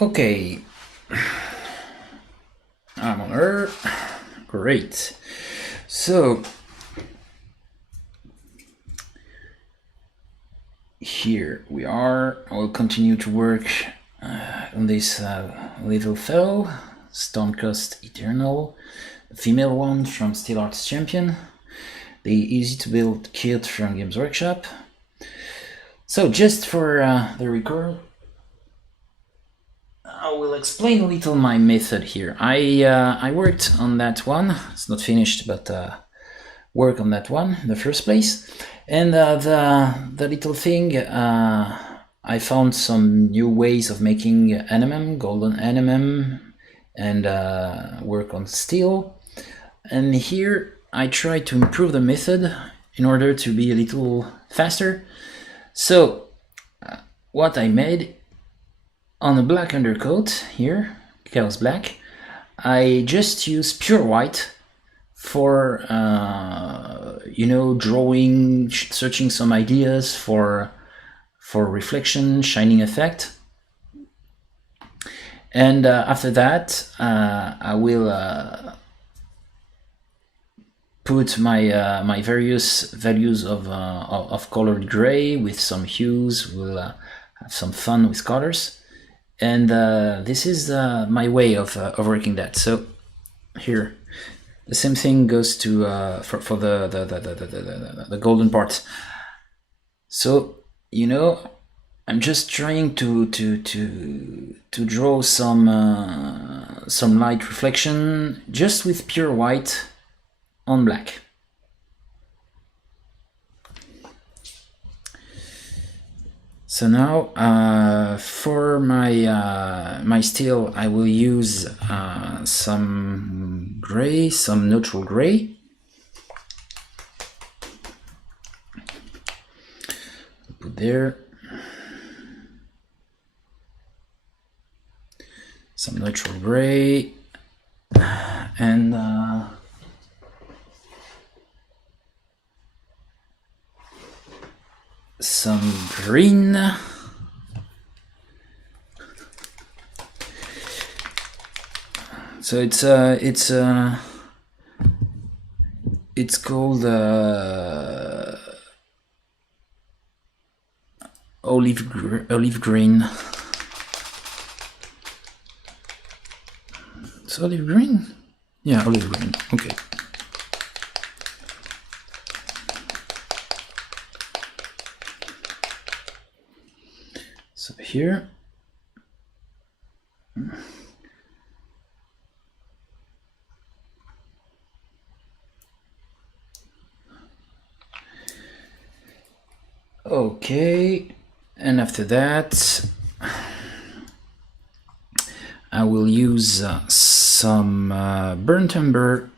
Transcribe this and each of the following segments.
Okay, I'm on Earth. Great. So here we are. I will continue to work on this little fellow, Stonecoast Eternal, a female one from Steel Arts Champion, the easy to build kit from Games Workshop. So just for the record, I will explain a little my method here. I worked on that one. It's not finished, but work on that one in the first place. And the little thing, I found some new ways of making NMM, golden NMM, and work on steel. And here I try to improve the method in order to be a little faster. So what I made on a black undercoat here, Chaos Black, I just use pure white for drawing, searching some ideas for reflection, shining effect. And after that, I will put my various values of colored gray with some hues. We'll have some fun with colors. And this is my way of working that. So here, the same thing goes to for the golden part. So I'm just trying to draw some light reflection just with pure white on black. So now for my steel, I will use some gray, some neutral gray. Put there some neutral gray and some green. So it's called olive green. It's olive green? Yeah, olive green. Okay. So here, okay, and after that I will use some burnt umber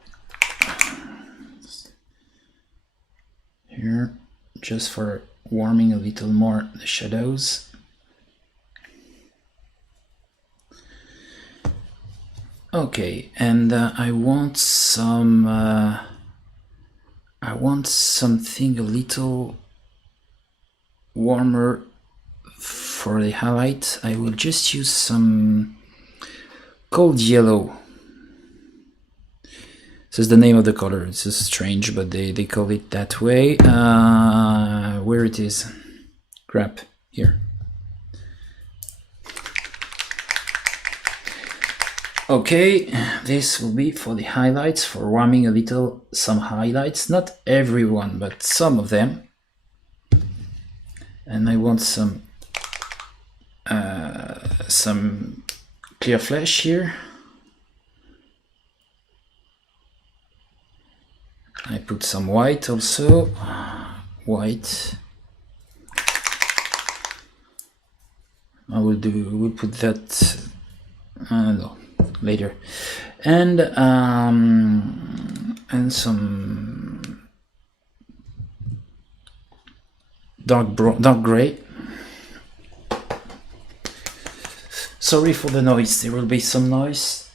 here just for warming a little more the shadows. Okay, and I want something a little warmer for the highlight. I will just use some cold yellow. This is the name of the color. It's just strange, but they call it that way. Where it is? Crap, here. Okay, this will be for the highlights, for warming a little some highlights, not everyone, but some of them. And I want some clear flesh here. I put some white also, white. We'll put that, no, later, and some dark gray. Sorry for the noise. There will be some noise.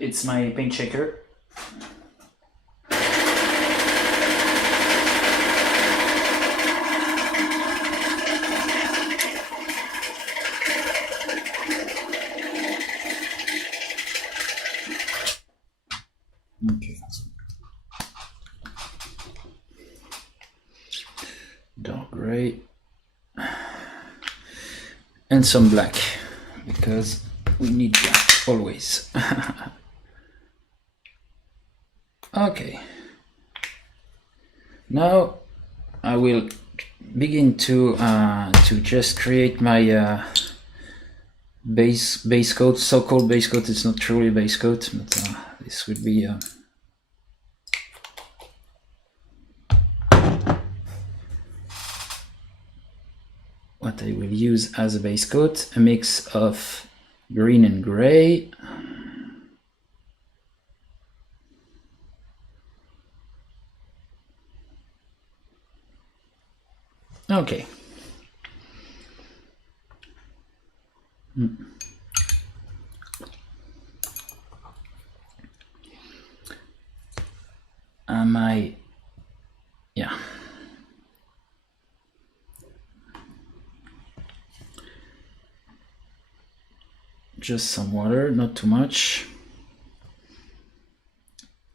It's my paint shaker. Okay. Dark gray. And some black, because we need black always. Okay. Now I will begin to just create my base coat, so-called base coat. It's not truly base coat, but this would be what I will use as a base coat, a mix of green and gray. Okay. Yeah. Just some water, not too much.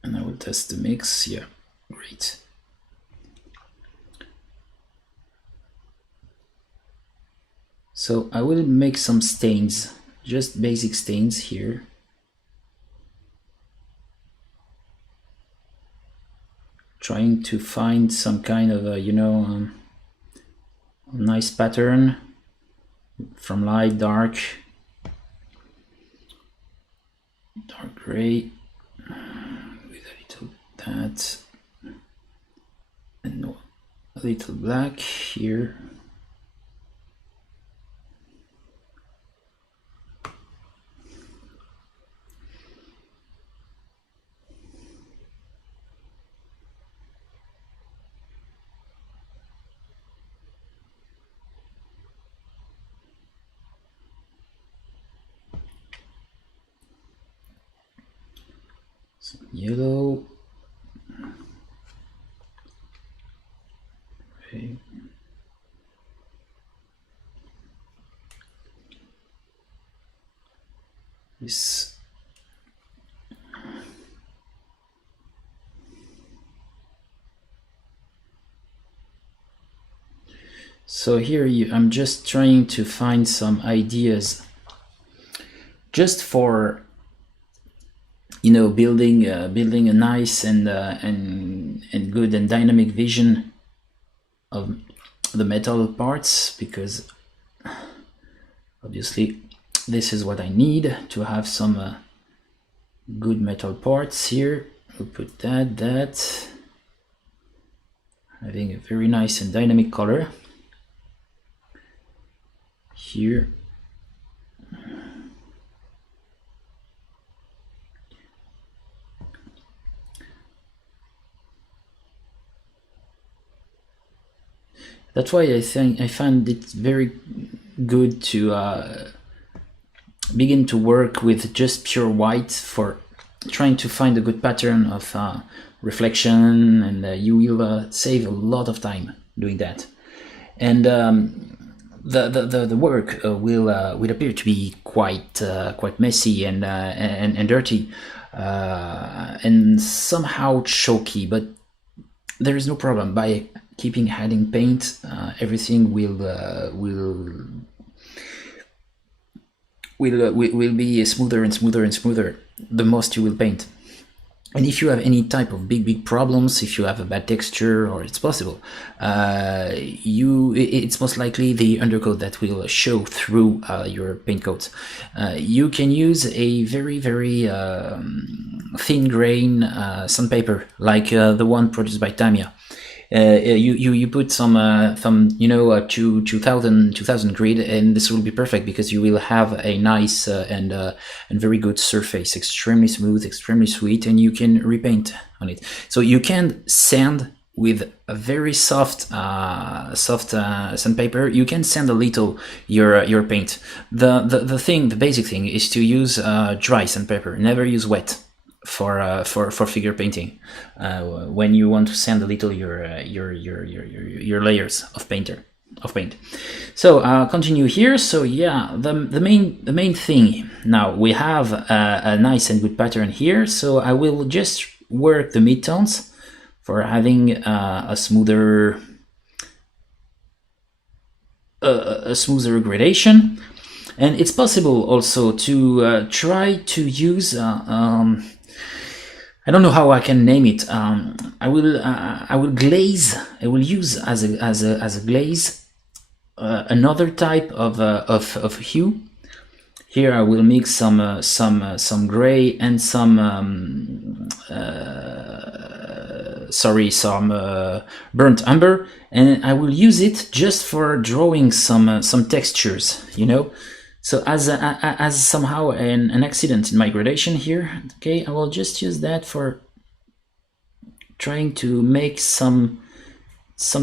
And I will test the mix. Yeah, great. So I will make some stains, just basic stains here. Trying to find some kind of a, nice pattern from light, dark gray, with a little that, and a little black here. Some yellow. Okay. This. So here I'm just trying to find some ideas, just for building a nice and good and dynamic vision of the metal parts, because obviously this is what I need to have some good metal parts here. We'll put that having a very nice and dynamic color here. That's why I find it very good to begin to work with just pure white, for trying to find a good pattern of reflection, and you will save a lot of time doing that. And the work will appear to be quite messy and dirty, and somehow choky, but there is no problem. By keeping adding paint, everything will be smoother and smoother and smoother the most you will paint. And if you have any type of big problems, if you have a bad texture, or it's possible, it's most likely the undercoat that will show through your paint coat. You can use a very thin grain sandpaper, like the one produced by Tamiya. You put some 2000 grit, and this will be perfect, because you will have a nice and very good surface, extremely smooth, extremely sweet, and you can repaint on it. So you can sand with a very soft sandpaper. You can sand a little your paint. The basic thing is to use dry sandpaper. Never use wet for figure painting when you want to sand a little your layers of painter. of paint. So continue here. So yeah, the main thing now, we have a nice and good pattern here. So I will just work the midtones for having a smoother gradation. And it's possible also to try to use I don't know how I can name it. I will glaze. I will use as a glaze another type of hue. Here I will mix some gray and some burnt umber, and I will use it just for drawing some textures, you know. So as somehow an accident in my gradation here, okay, I will just use that for trying to make some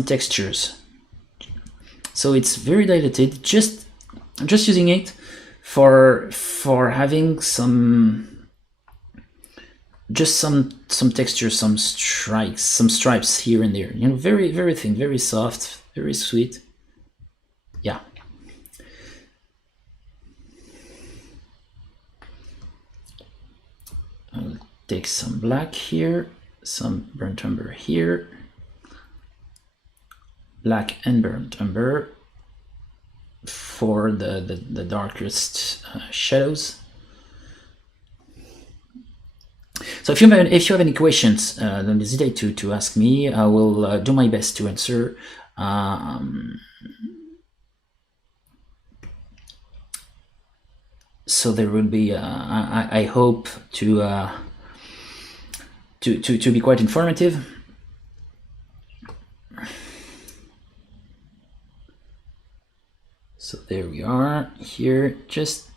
textures. So it's very diluted. I'm just using it for having some texture, some stripes here and there. You know, very thin, very soft, very sweet. Yeah. I'll take some black here, some burnt umber here, black and burnt umber for the darkest shadows. So if you have any questions, don't hesitate to ask me. I will do my best to answer. So there will be, I hope to be quite informative. So there we are here. Just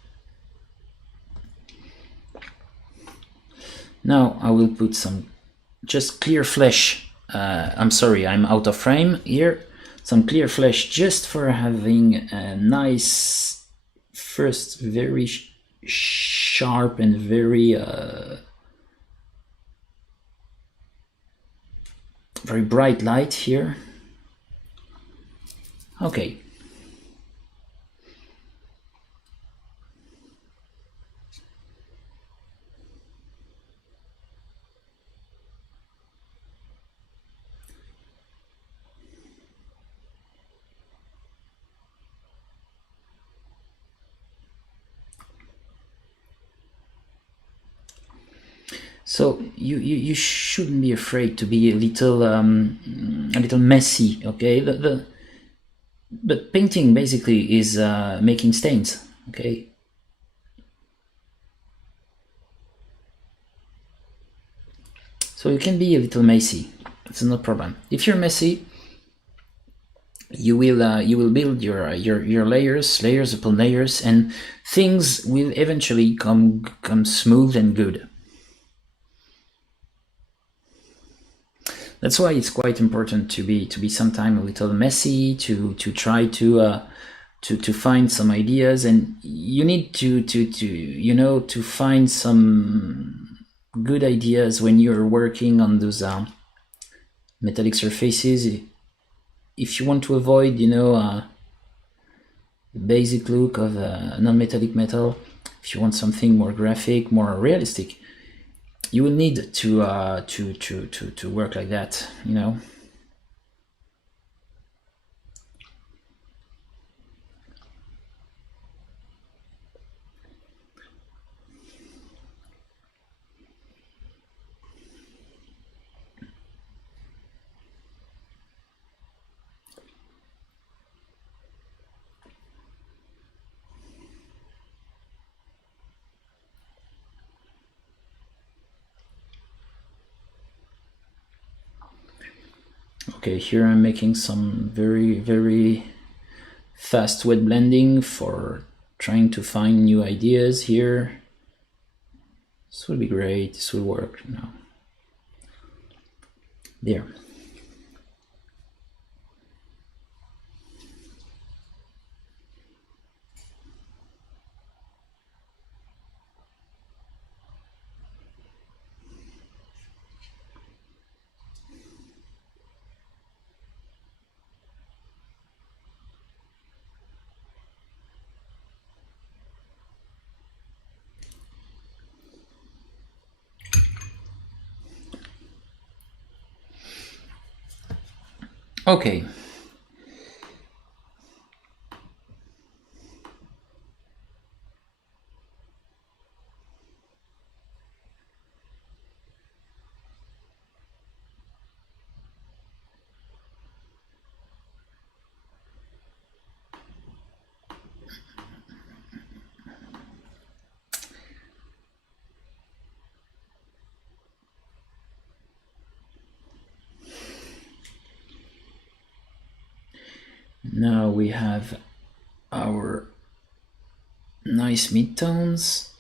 now I will put some just clear flesh. I'm sorry, I'm out of frame here. Some clear flesh just for having a nice first very sharp and very bright light here. Okay. So you shouldn't be afraid to be a little messy, okay? But painting basically is making stains, okay? So you can be a little messy. It's no problem. If you're messy, you will build your layers upon layers, and things will eventually come smooth and good. That's why it's quite important to be sometime a little messy, to try to find some ideas, and you need to find some good ideas when you're working on those metallic surfaces. If you want to avoid the basic look of non-metallic metal, if you want something more graphic, more realistic, you will need to work like that, you know. Okay, here I'm making some very fast wet blending for trying to find new ideas here. This will be great. This will work now. There. Okay. Now we have our nice midtones.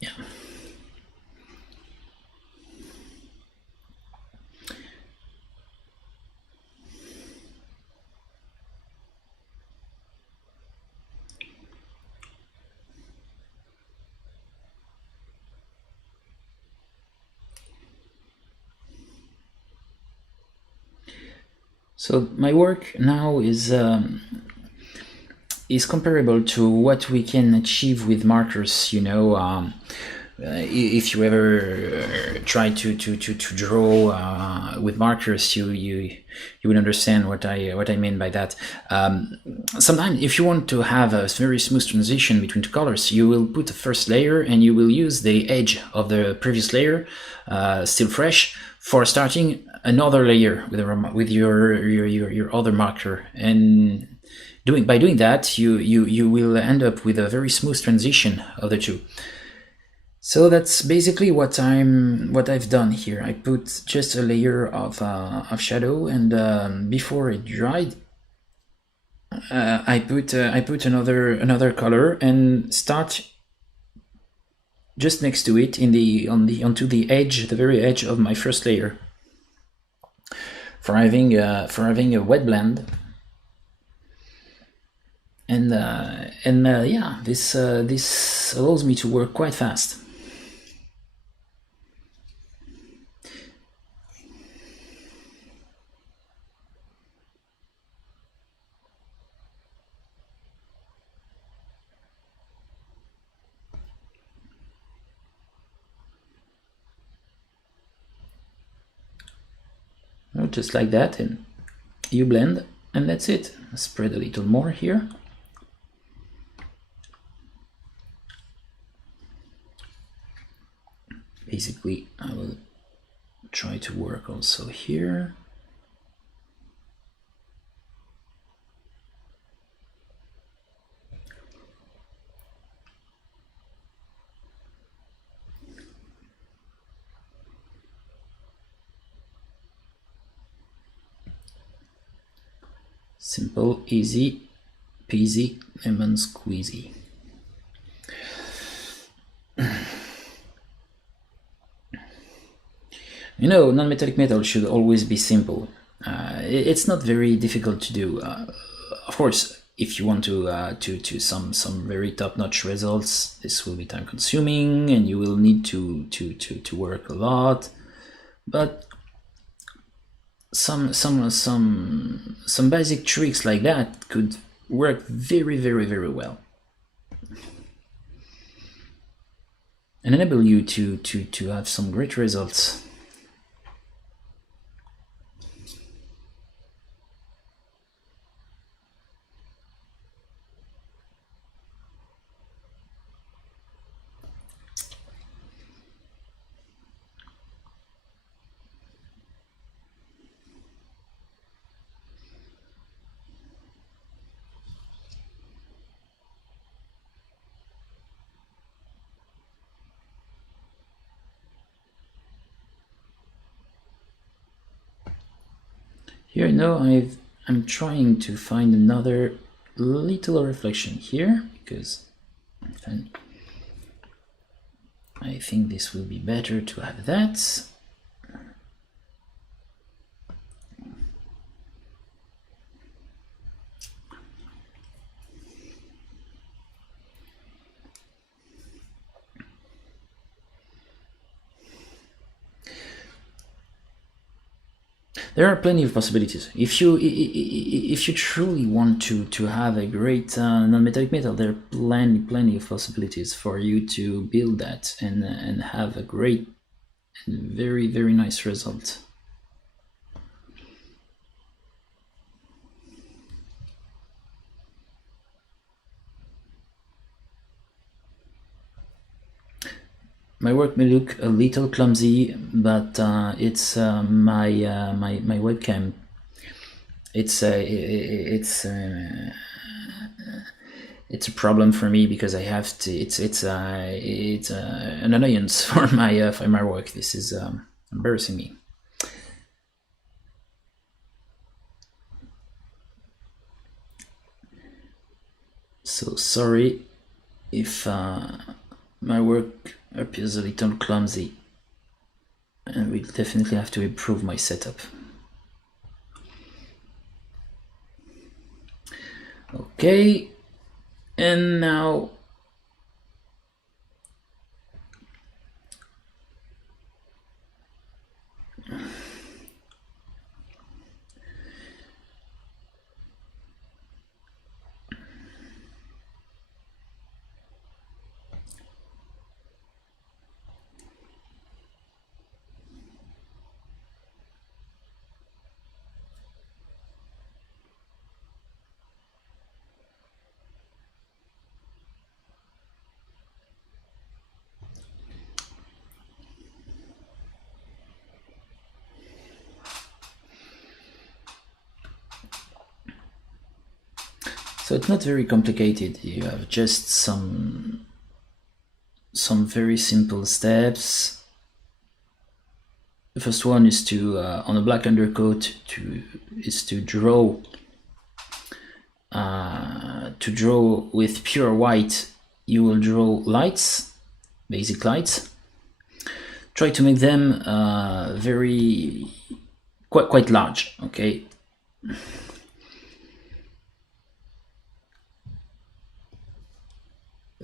Yeah. So my work now is comparable to what we can achieve with markers. If you ever try to draw with markers, you will understand what I mean by that. Sometimes, if you want to have a very smooth transition between two colors, you will put the first layer and you will use the edge of the previous layer, still fresh, for starting another layer with your other marker. And by doing that, you will end up with a very smooth transition of the two. So that's basically what I've done here. I put just a layer of shadow, and before it dried, I put another color and start just next to it onto the edge, the very edge of my first layer, for having a wet blend. And yeah, this allows me to work quite fast. Just like that, and you blend, and that's it. Spread a little more here. Basically, I will try to work also here. Simple, easy peasy, lemon squeezy. Non-metallic metal should always be simple. It's not very difficult to do. Of course, if you want to some very top-notch results, this will be time-consuming, and you will need to work a lot. But some basic tricks like that could work very, very, very well, and enable you to have some great results. Here now I'm trying to find another little reflection here, because I think this will be better to have that. there are plenty of possibilities. If you truly want to have a great non-metallic metal, there are plenty of possibilities for you to build that and have a great and very nice result. My work may look a little clumsy, but it's my webcam. It's a problem for me because I have to. It's an annoyance for my work. This is embarrassing me. So sorry if my work appears a little clumsy, and we definitely have to improve my setup. Okay, and now so it's not very complicated. You have just some very simple steps. The first one is to on a black undercoat to draw with pure white. You will draw lights, basic lights. Try to make them quite large. Okay.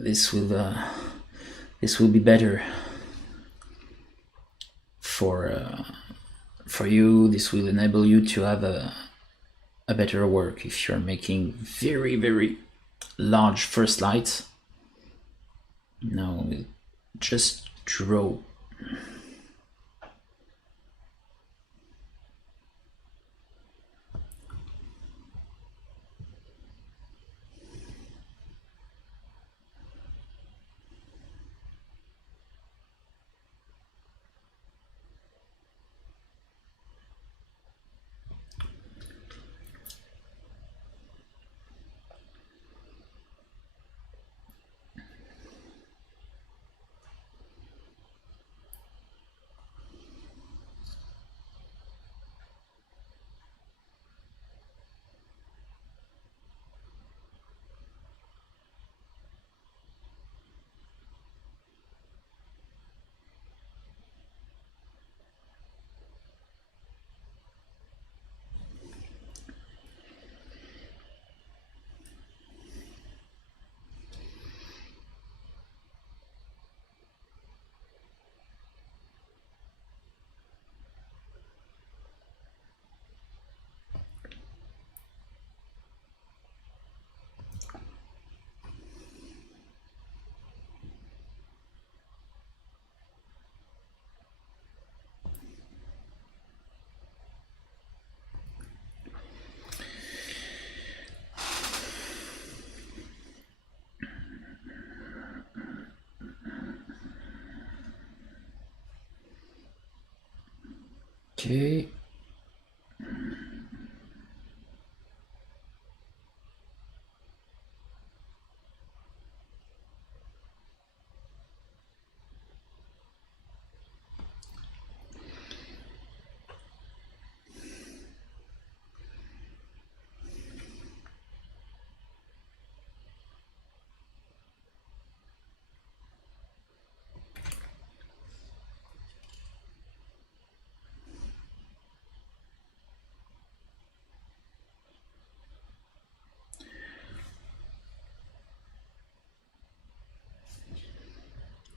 This will be better for you. This will enable you to have a better work if you're making very large first lights. Now we'll just draw. Okay.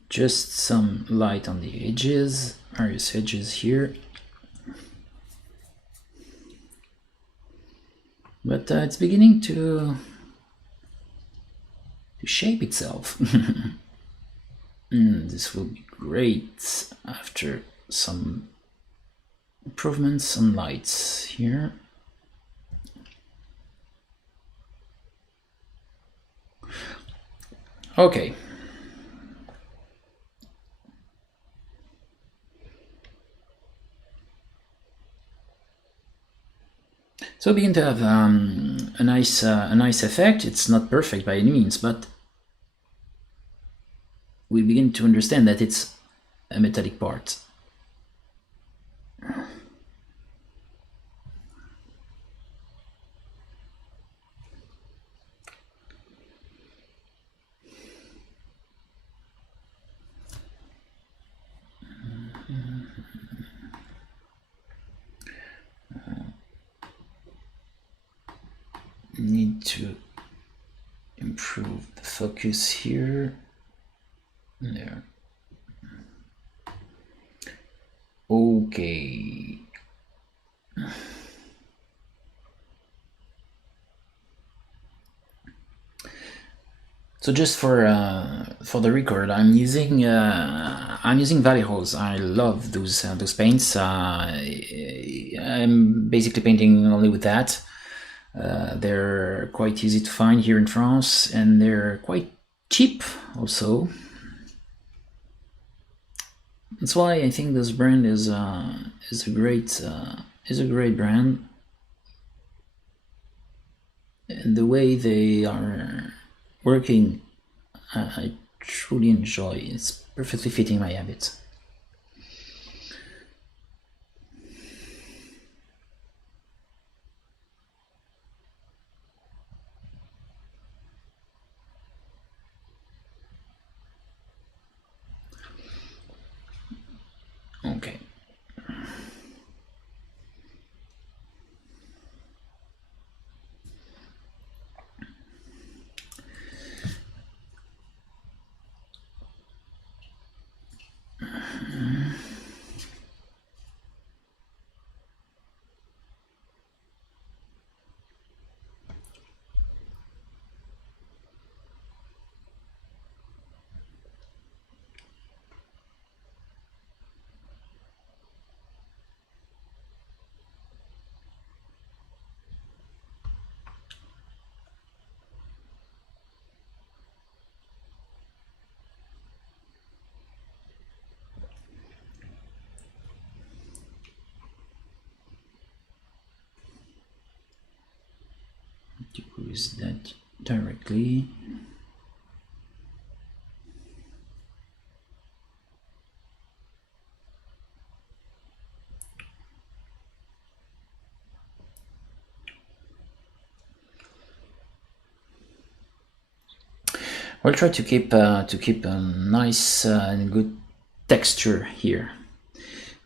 Just some light on the edges, various edges here. but it's beginning to shape itself. This will be great after some improvements, some lights here. Okay. So we begin to have a nice effect. It's not perfect by any means, but we begin to understand that it's a metallic part. Need to improve the focus here. There. Okay. So just for the record, I'm using valley holes. I love those paints. I'm basically painting only with that. They're quite easy to find here in France, and they're quite cheap also. That's why I think this brand is a great brand, and the way they are working, I truly enjoy. It's perfectly fitting my habits. Okay. Use that directly. We'll try to keep a nice and good texture here,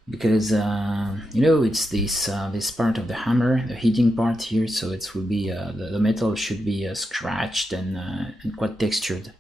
because it's this part of the hammer, the heating part here, so it will be the metal should be scratched and quite textured.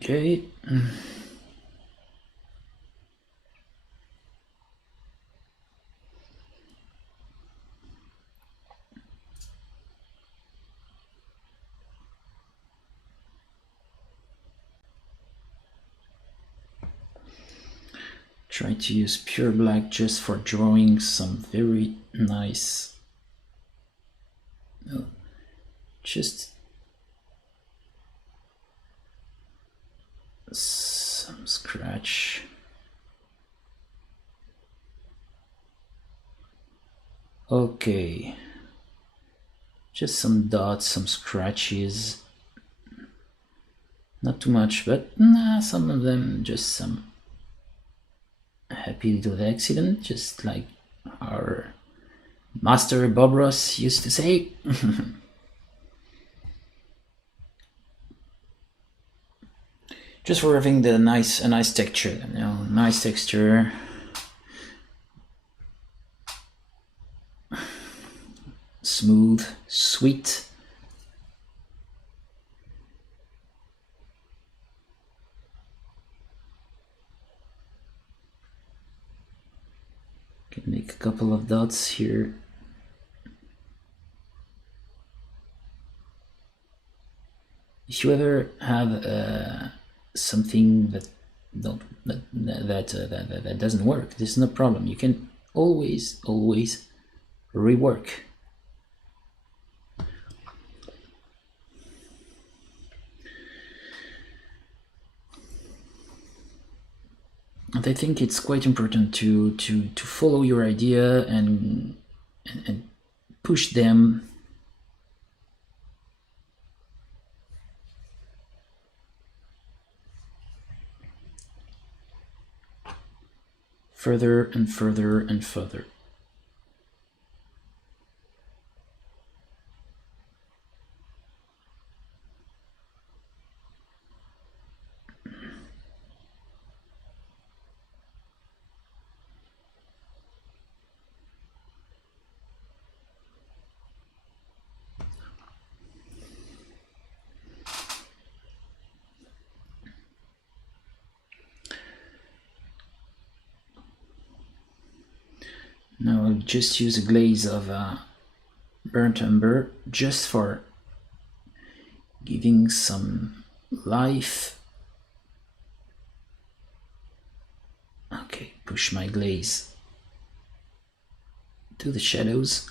Okay. Try to use pure black just for drawing some very nice just some scratch. Okay, just some dots, some scratches, not too much, but some of them just some happy little accident, just like our master Bob Ross used to say. Just for having a nice texture, nice texture. Smooth, sweet. Can make a couple of dots here. If you ever have something that doesn't work, this is no problem. You can always rework. And I think it's quite important to follow your idea and push them further and further and further. Now I'll just use a glaze of burnt umber just for giving some life. Okay, push my glaze to the shadows.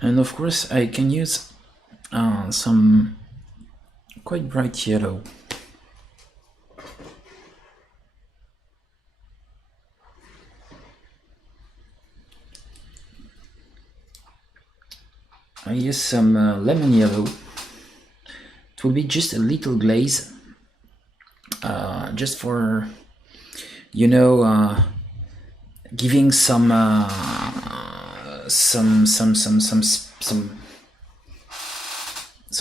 And of course I can use some quite bright yellow. I use some lemon yellow. It will be just a little glaze, just for, giving some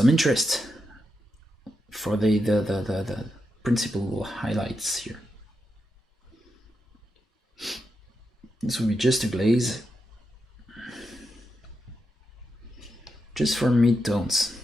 interest for the principal highlights here. This will be just a glaze, just for mid-tones.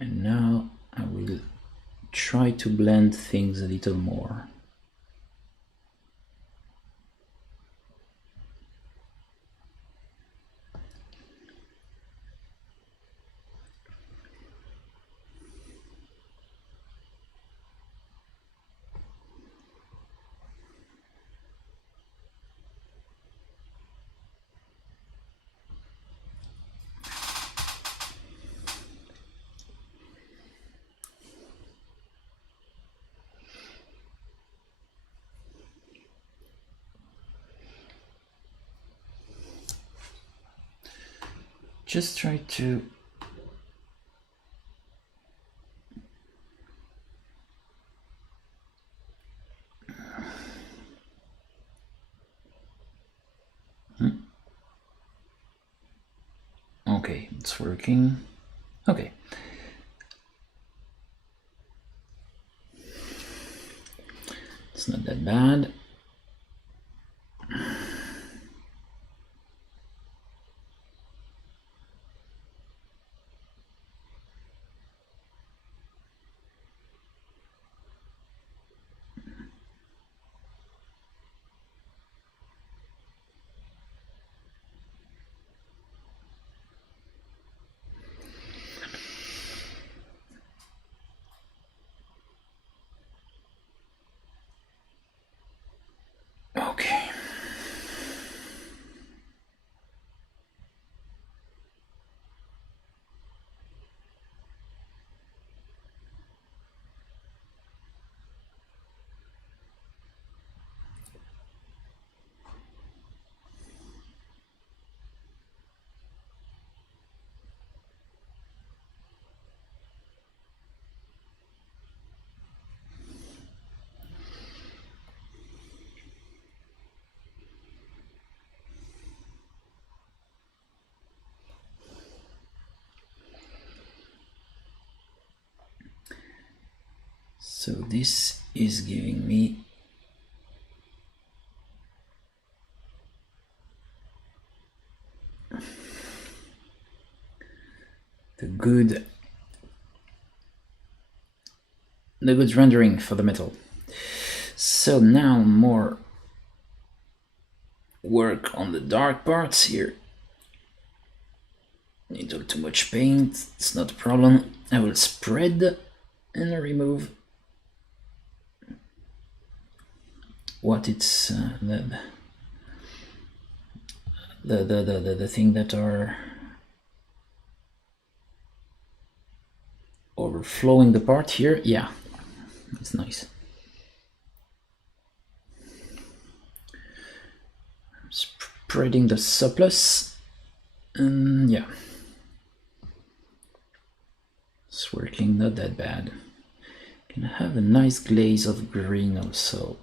And now I will try to blend things a little more. Just try to Okay, it's working. Okay. It's not that bad. Okay. So this is giving me the good rendering for the metal. So now more work on the dark parts here. Need too much paint, it's not a problem. I will spread and remove what it's the thing that are overflowing the part here. Yeah, it's nice. Spreading the surplus, and yeah, it's working, not that bad. Can have a nice glaze of green also.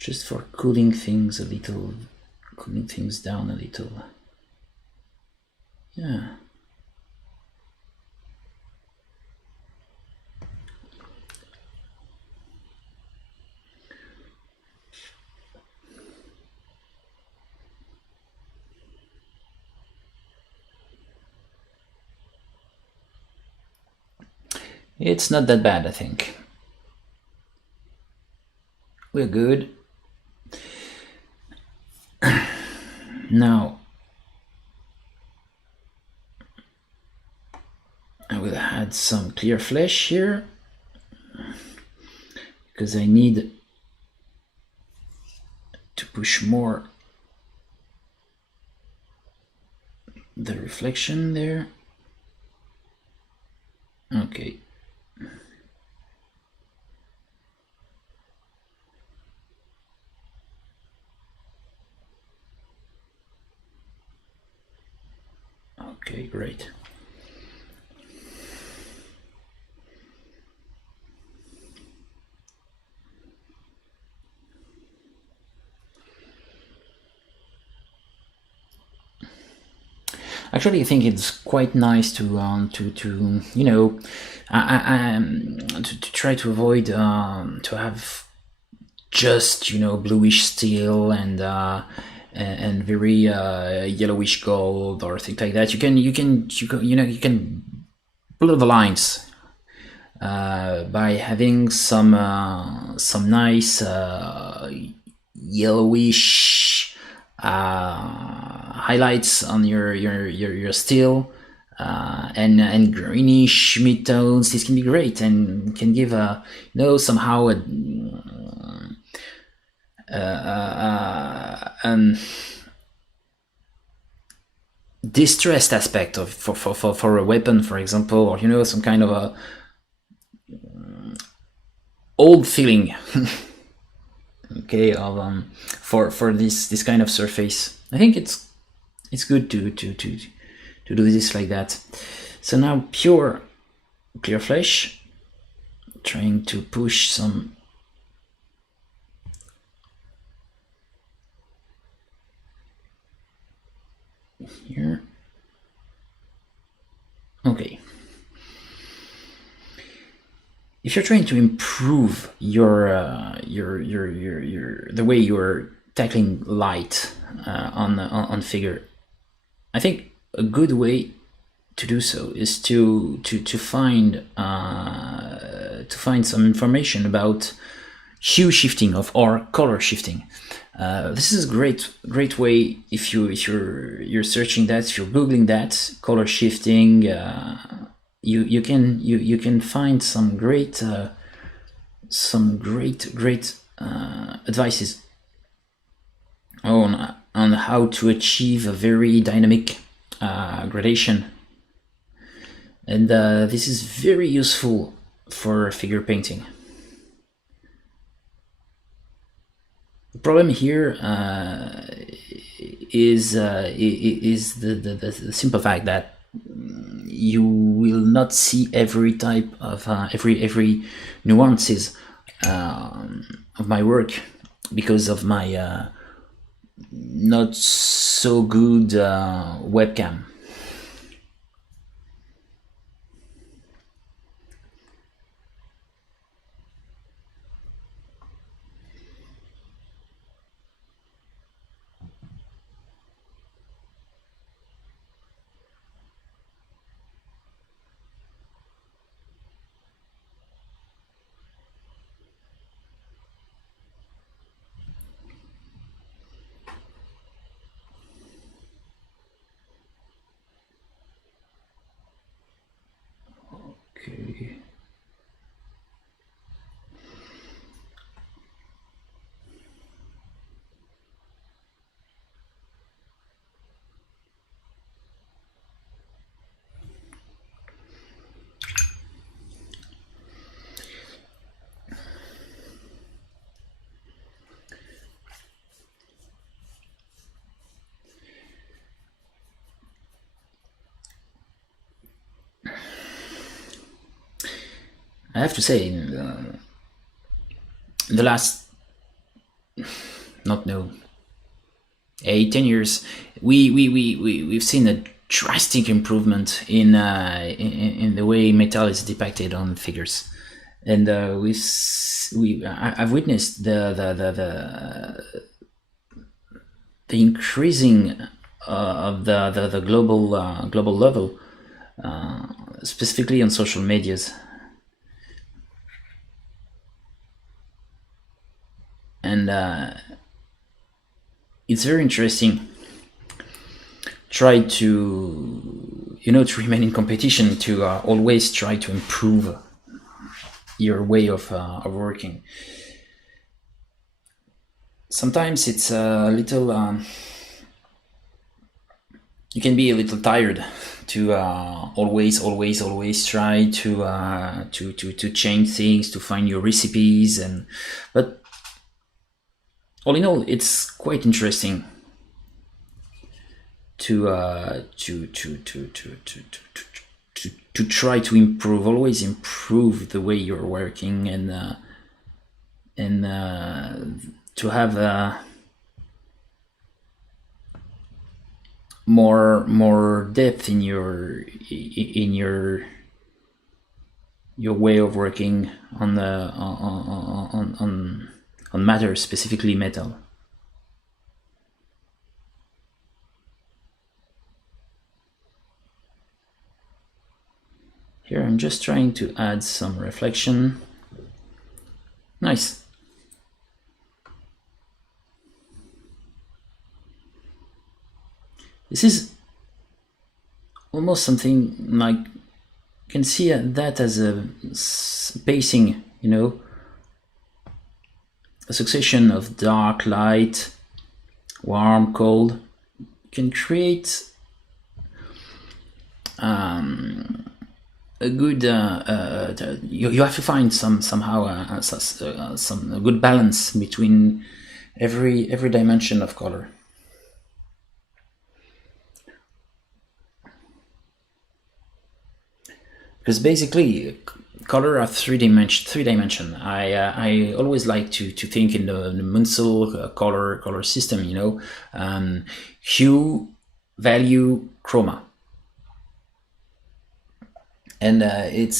Just for cooling things a little, cooling things down a little. Yeah. It's not that bad, I think. We're good. Now, I will add some clear flesh here because I need to push more the reflection there. Okay. Okay, great. Actually, I think it's quite nice to you know, to try to avoid to have just, you know, bluish steel and very yellowish gold or things like that. You can blur the lines by having some nice yellowish highlights on your steel and greenish midtones. This can be great and can give a, you know, somehow a distressed aspect of for a weapon, for example, or, you know, some kind of a old feeling. Okay, of for this kind of surface. I think it's it's good to do this like that. So now pure clear flesh, trying to push some here. Okay. If you're trying to improve your the way you're tackling light on figure, I think a good way to do so is to find some information about hue shifting or color shifting. This is a great way if you're searching that, if you're googling that color shifting. You can find some great advices on how to achieve a very dynamic gradation, and this is very useful for figure painting. The problem here is the simple fact that you will not see every type of every nuances of my work because of my not so good webcam. Okay. I have to say, in the last, not know, 8-10 years, we've seen a drastic improvement in the way metal is depicted on figures, and I've witnessed the increasing of the global level, specifically on social medias. And it's very interesting. Try to remain in competition, to always try to improve your way of working. Sometimes it's a little you can be a little tired to always try to change things, to find your recipes, but all in all, it's quite interesting to try to improve, always improve the way you're working, and to have more depth in your way of working on matter, specifically metal. Here I'm just trying to add some reflection. Nice. This is almost something like, you can see that as a spacing, a succession of dark, light, warm, cold. You can create a good. You have to find somehow some good balance between every dimension of color. because basically color are three dimension. I always like to think in the Munsell color system, you know, hue, value, chroma, and it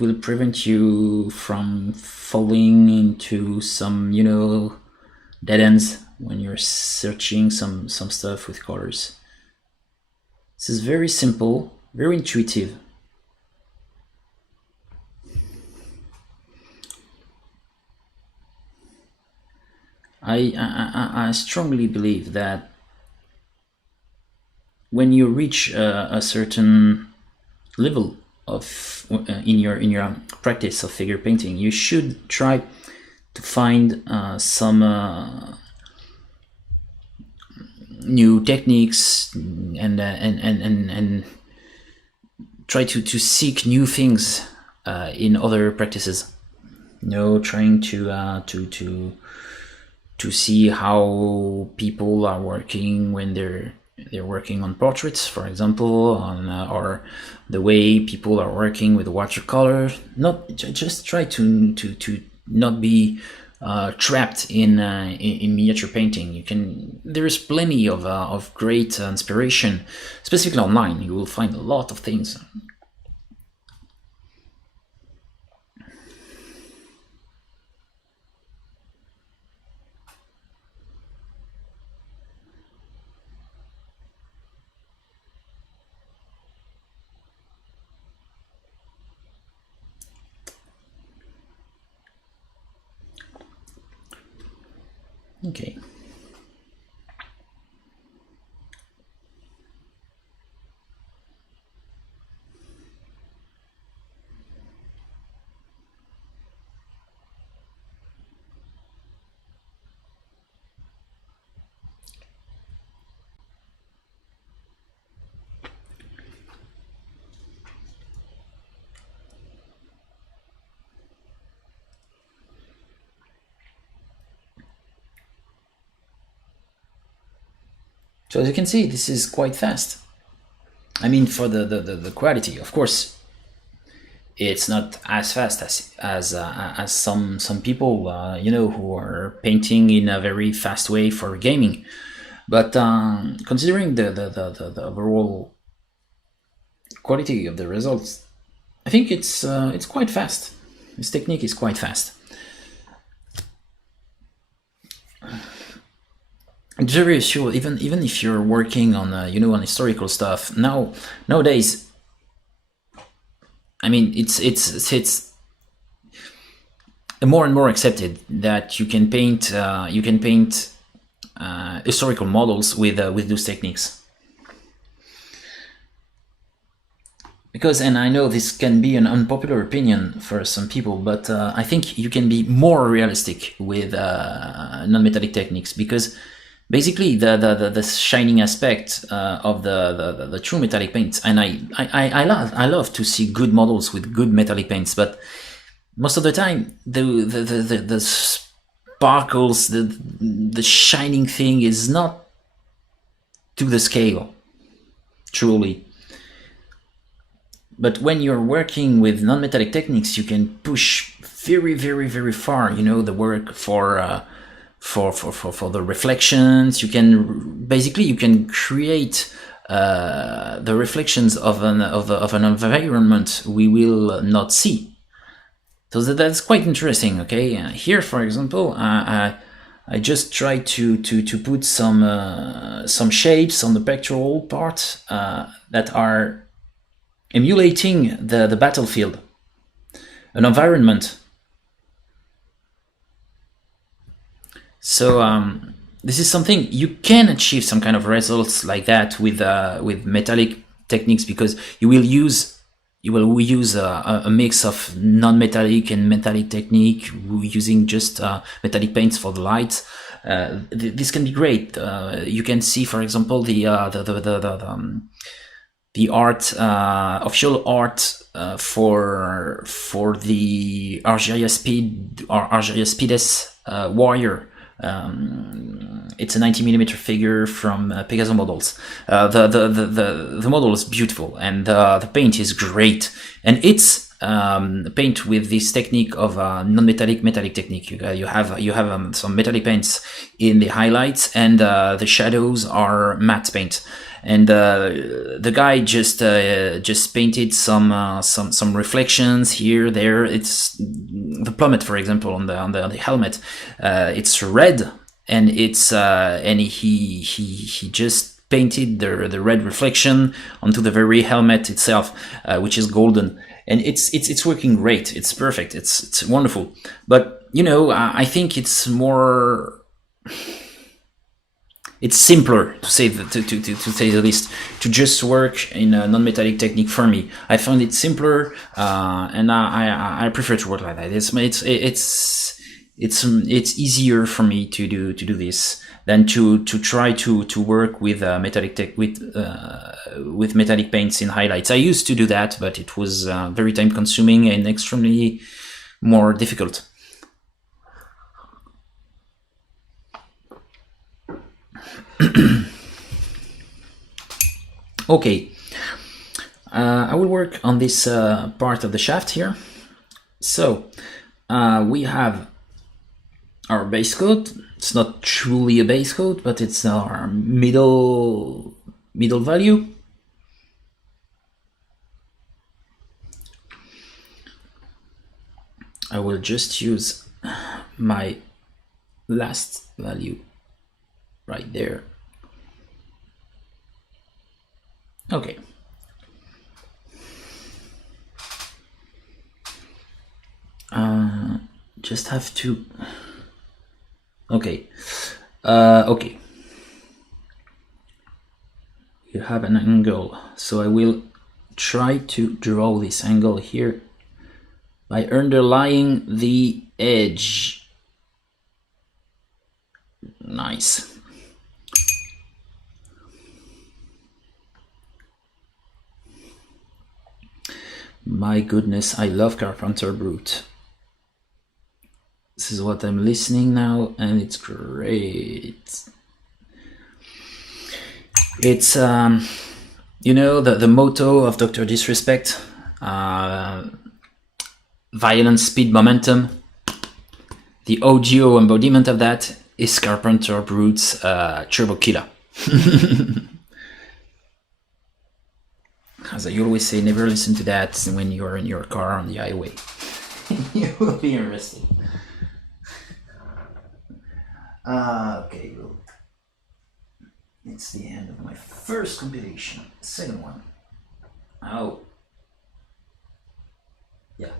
will prevent you from falling into some, you know, dead ends when you're searching some stuff with colors. This is very simple, very intuitive. I strongly believe that when you reach a certain level of in your practice of figure painting, you should try to find some new techniques and try to seek new things in other practices. You know, trying to see how people are working when they're working on portraits, for example, on or the way people are working with watercolor. Not just try to not be trapped in miniature painting. You can. There's plenty of great inspiration, specifically online. You will find a lot of things. Okay. So as you can see, this is quite fast. I mean, for the quality, of course, it's not as fast as some people, you know, who are painting in a very fast way for gaming. But considering the overall quality of the results, I think it's quite fast. This technique is quite fast. It's very sure, even if you're working on you know, on historical stuff nowadays. I mean, it's more and more accepted that you can paint historical models with those techniques. Because, and I know this can be an unpopular opinion for some people, but I think you can be more realistic with non-metallic techniques, because basically the shining aspect of the true metallic paints, and I love to see good models with good metallic paints, but most of the time the sparkles, the shining thing is not to the scale, truly. But when you're working with non-metallic techniques, you can push very far, you know, the work for the reflections. You can basically create the reflections of an environment we will not see. So that's quite interesting. Okay, here, for example, I just try to put some shapes on the pectoral part that are emulating the battlefield, an environment. So this is something you can achieve some kind of results like that with metallic techniques, because you will use a mix of non-metallic and metallic technique, using just metallic paints for the light. This can be great. You can see, for example, the art, official art for the Argelia Speed or Argelia Speedes warrior it's a 90mm figure from Pegaso Models. The model is beautiful, and the paint is great, and it's paint with this technique of non-metallic metallic technique. You have some metallic paints in the highlights, and the shadows are matte paint. And the guy just painted some reflections here, there. It's the plummet, for example, on the helmet. It's red, and it's and he just painted the red reflection onto the very helmet itself, which is golden. And it's working great. It's perfect. It's wonderful. But you know, I think it's more. It's simpler, to say the least, to just work in a non-metallic technique for me. I find it simpler, and I prefer to work like that. It's easier for me to do this than to try to work with with metallic paints in highlights. I used to do that, but it was very time consuming and extremely more difficult. Okay, I will work on this part of the shaft here. So we have our base coat. It's not truly a base coat, but it's our middle value. I will just use my last value right there. Okay. Just have to. Okay. Okay. You have an angle, so I will try to draw this angle here by underlying the edge. Nice. My goodness, I love Carpenter Brute. This is what I'm listening now, and it's great. It's you know, the motto of Dr. Disrespect, violence, speed, momentum. The audio embodiment of that is Carpenter Brute's Turbo Killer. As I always say, never listen to that when you're in your car on the highway. You will be arrested. Okay, well, it's the end of my first compilation. Second one. Oh. Yeah.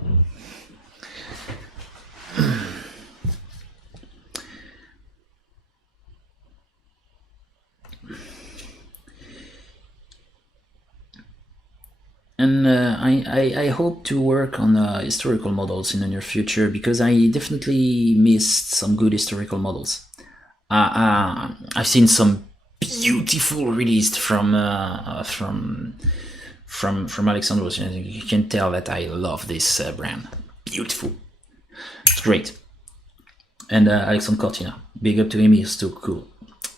And I hope to work on historical models in the near future, because I definitely missed some good historical models. I've seen some beautiful released from Alexandros. You can tell that I love this brand. Beautiful, it's great. And Alexandre Cortina, big up to him. He's too cool.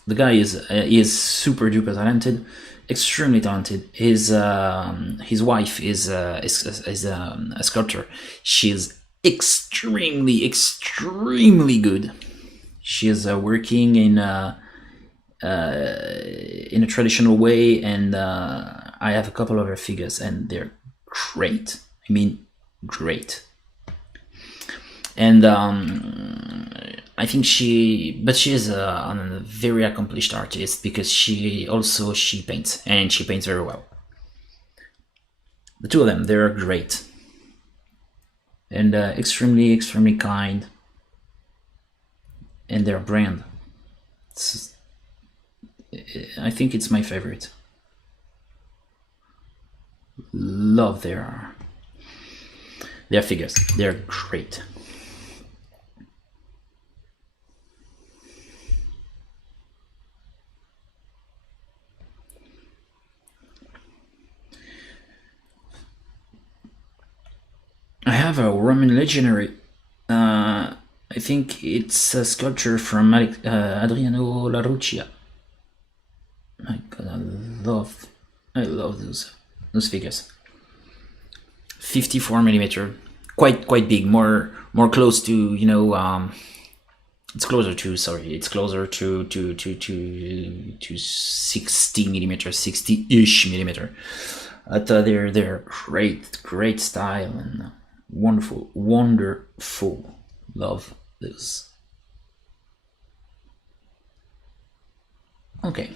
The guy is super duper talented, extremely talented. His wife is a sculptor. She's extremely good. She is working in a traditional way, and I have a couple of her figures, and they're great. I mean, great. And I think she is a very accomplished artist, because she paints, and she paints very well. The two of them, they're great, and extremely kind. And their brand, I think it's my favorite. Love their figures, they're great. I have a Roman legionary. I think it's a sculpture from Adriano Laruccia. My God, I love those figures. 54mm, quite big, more close to, you know, it's closer to 60mm, 60-ish millimeter. But they're great style and wonderful. Love this. Okay.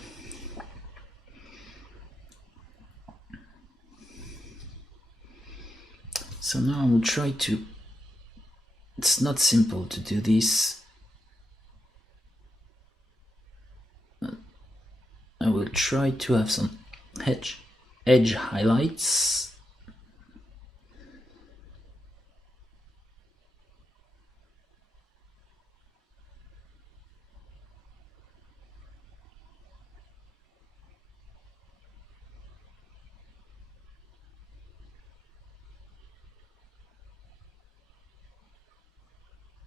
So now I will try to. It's not simple to do this. I will try to have some edge highlights.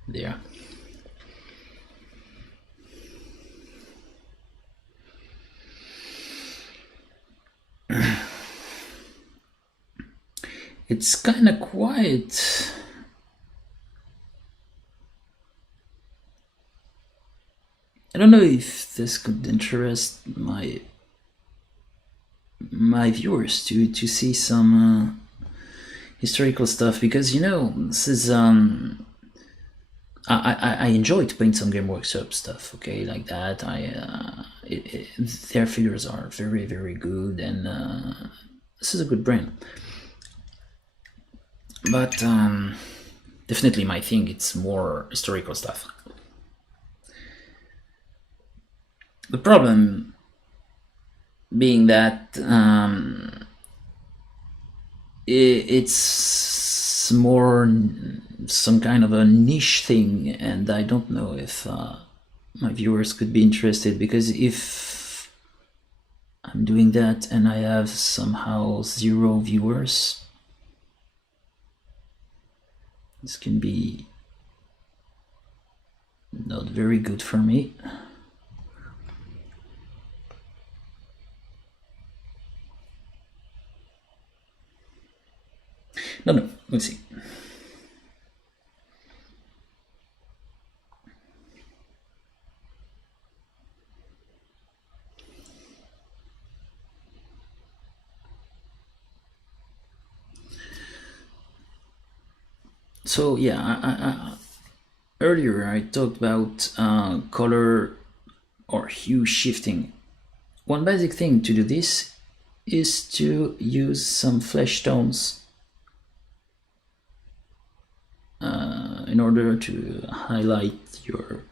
There. It's kind of quiet. I don't know if this could interest my viewers to see some historical stuff, because, you know, this is I enjoy to paint some Game Workshop stuff, okay, like that. Their figures are very good, and this is a good brand. But definitely my thing, it's more historical stuff. The problem being that it's more some kind of a niche thing, and I don't know if my viewers could be interested, because if I'm doing that and I have somehow 0 viewers, this can be not very good for me. No, let's see. So yeah, earlier I talked about color or hue shifting. One basic thing to do this is to use some flesh tones in order to highlight your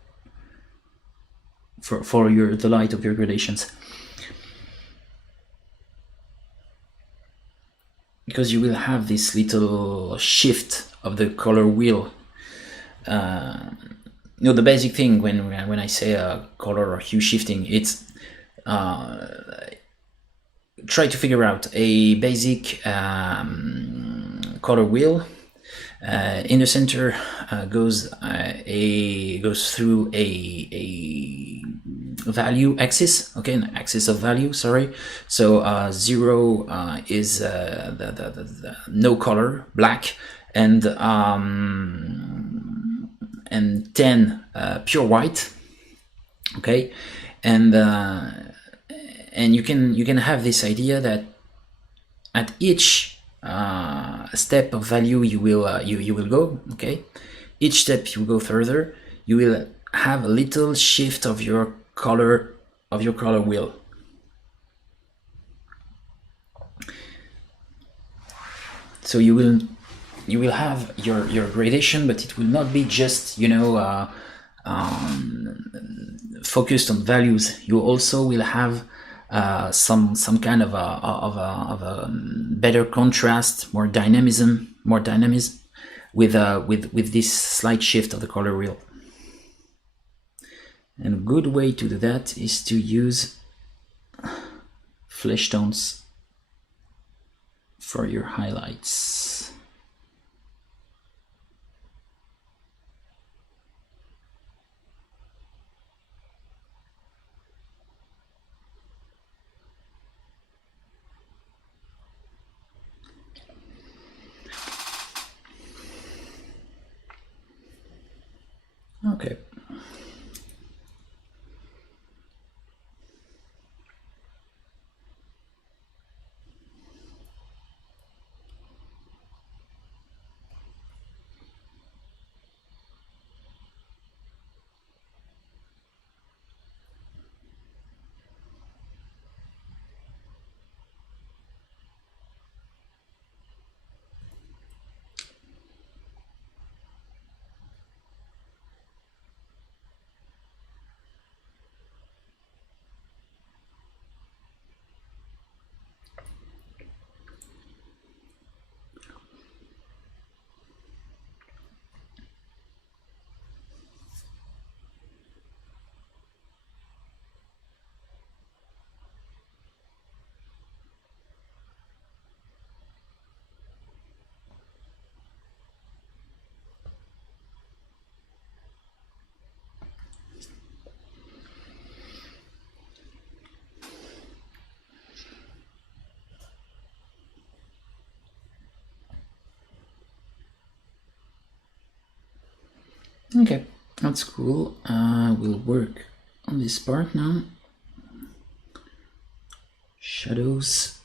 the light of your gradations, because you will have this little shift of the color wheel. You know, the basic thing when I say color or hue shifting, it's try to figure out a basic color wheel. In the center goes through a value axis, okay, an axis of value, sorry. So 0 is the no color, black, and 10 pure white, okay. And you can have this idea that at each step of value you will go, okay. Each step you go further, you will have a little shift of your color wheel. So you will have your gradation, but it will not be just, you know, focused on values. You also will have some kind of a better contrast, more dynamism with this slight shift of the color wheel. And a good way to do that is to use flesh tones for your highlights. Okay. Okay, that's cool. We'll work on this part now. Shadows.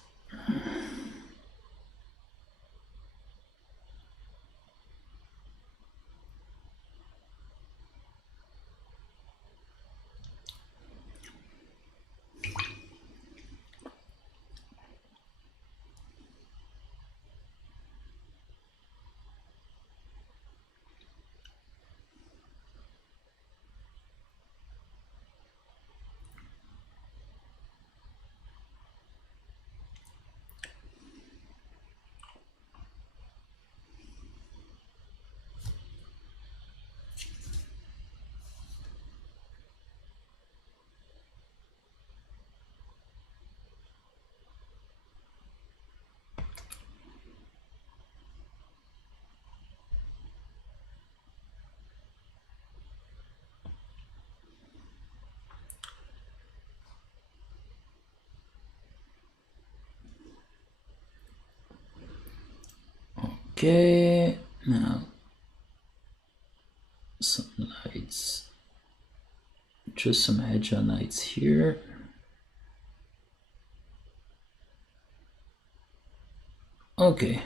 Okay, now some lights, just some edge on lights here. Okay,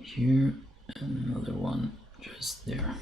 here, another one just there.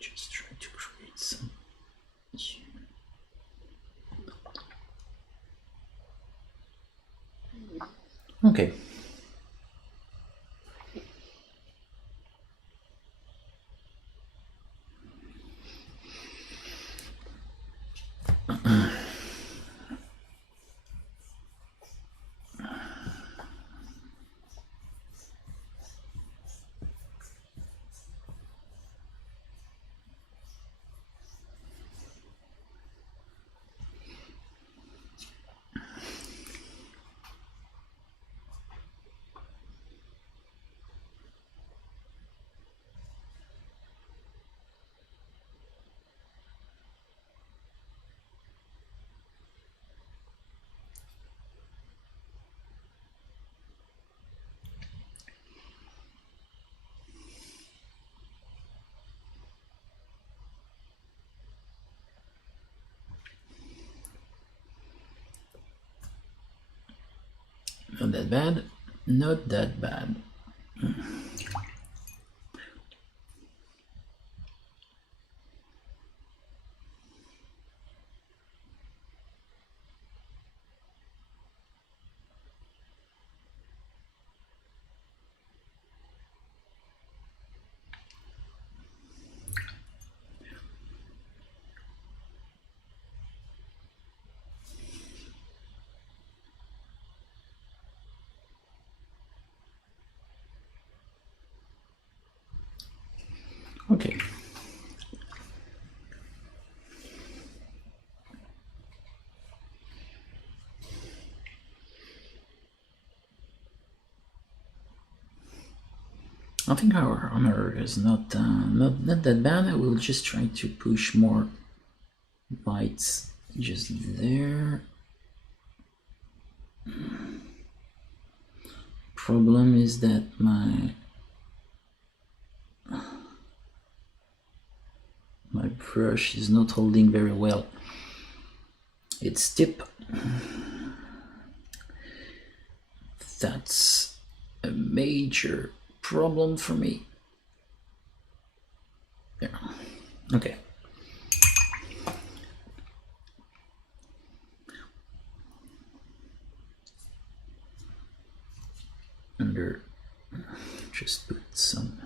Just try to create some. Okay. Not that bad. Not that bad. Okay. I think our armor is not that bad. I will just try to push more lights just there. Problem is that my brush is not holding very well its tip. That's a major problem for me. Yeah. Okay. Under, just put some.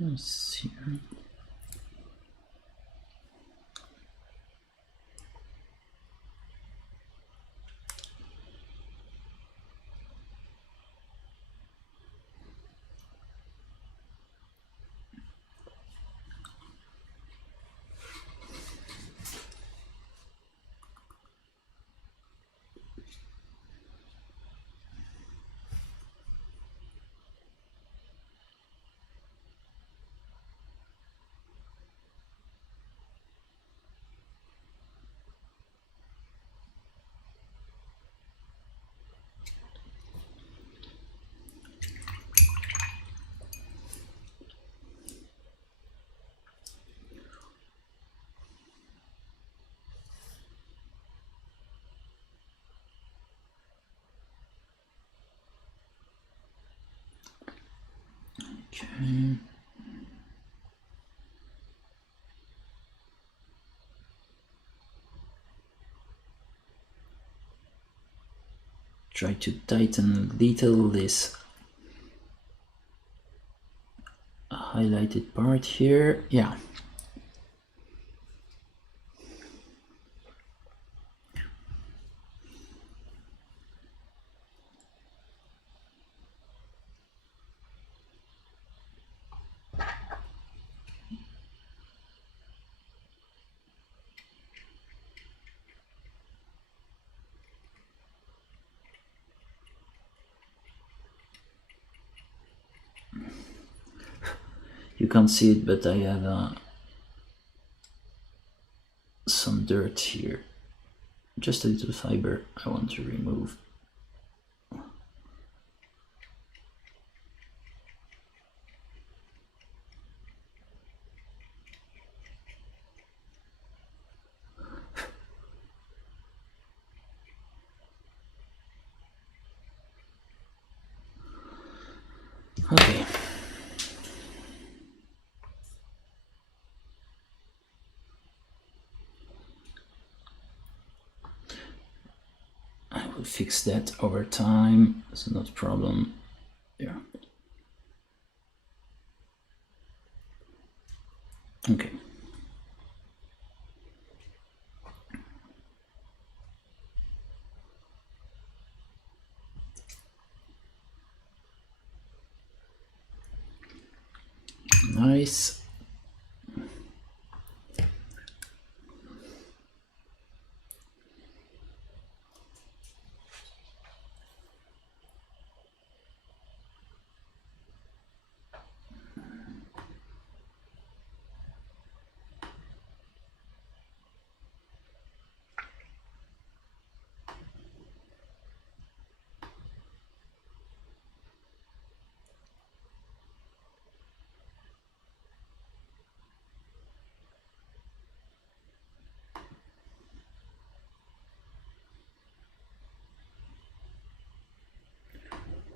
Let's see. Okay. Try to tighten a little this highlighted part here. Yeah. You can't see it, but I have some dirt here. Just a little fiber I want to remove. Okay. I will fix that over time. It's not a problem. Yeah. Okay. Nice.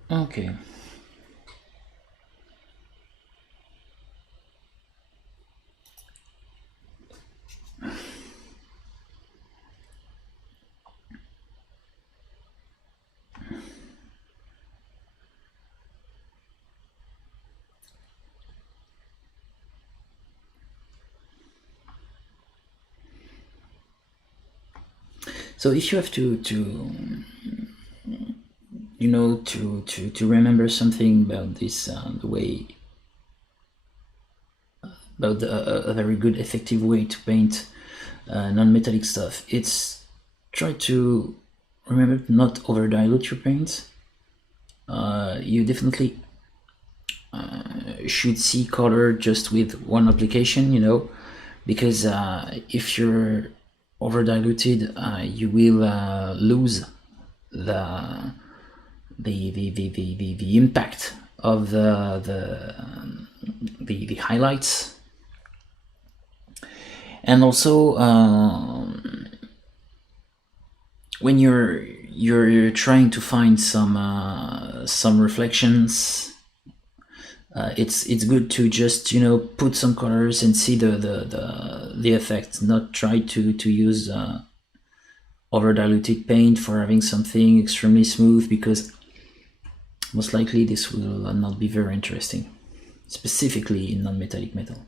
Okay. So if you have to to remember something about this, the way about a very good effective way to paint non-metallic stuff, it's try to remember to not over dilute your paint. You definitely should see color just with one application, because if you're over diluted, you will lose the the impact of the highlights. And also when you're trying to find some reflections, it's good to just put some colors and see the effect, not try to use over diluted paint for having something extremely smooth, because most likely this will not be very interesting, specifically in non-metallic metal.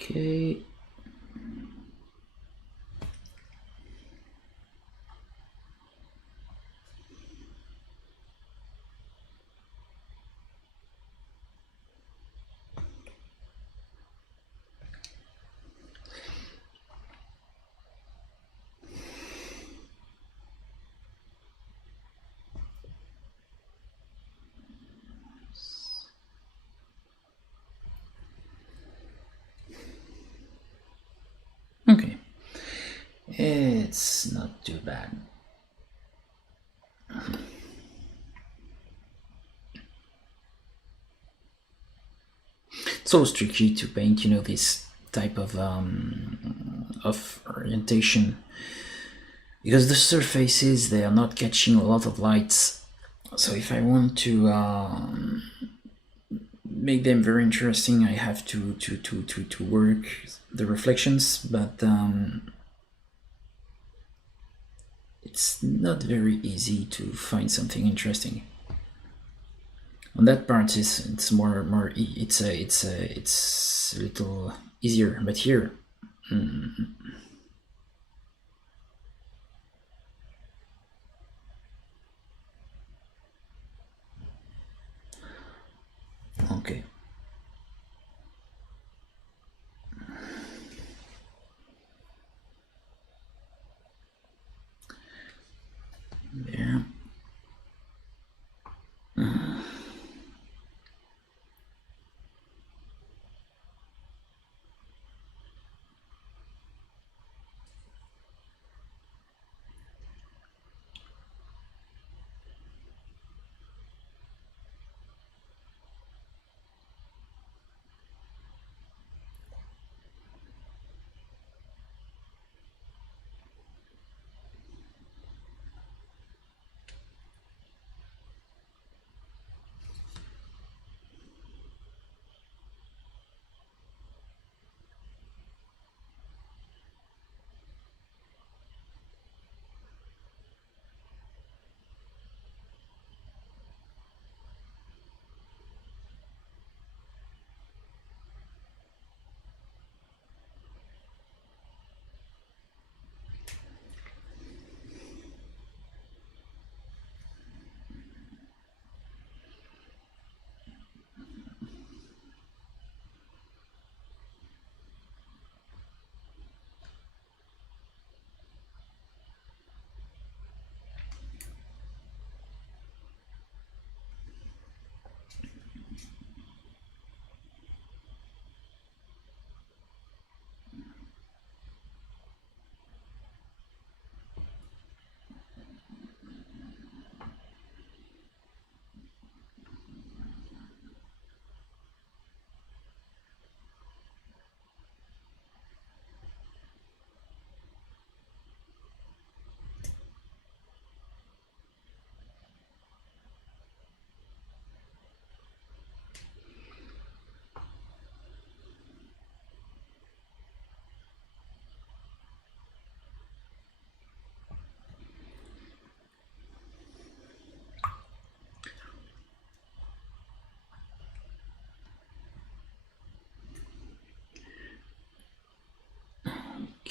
Okay. Okay. It's not too bad. It's always tricky to paint, this type of orientation, because the surfaces, they are not catching a lot of lights. So if I want to make them very interesting, I have to work the reflections, but it's not very easy to find something interesting. On that part, it's more it's a little easier, but here. Okay. There.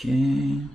Okay.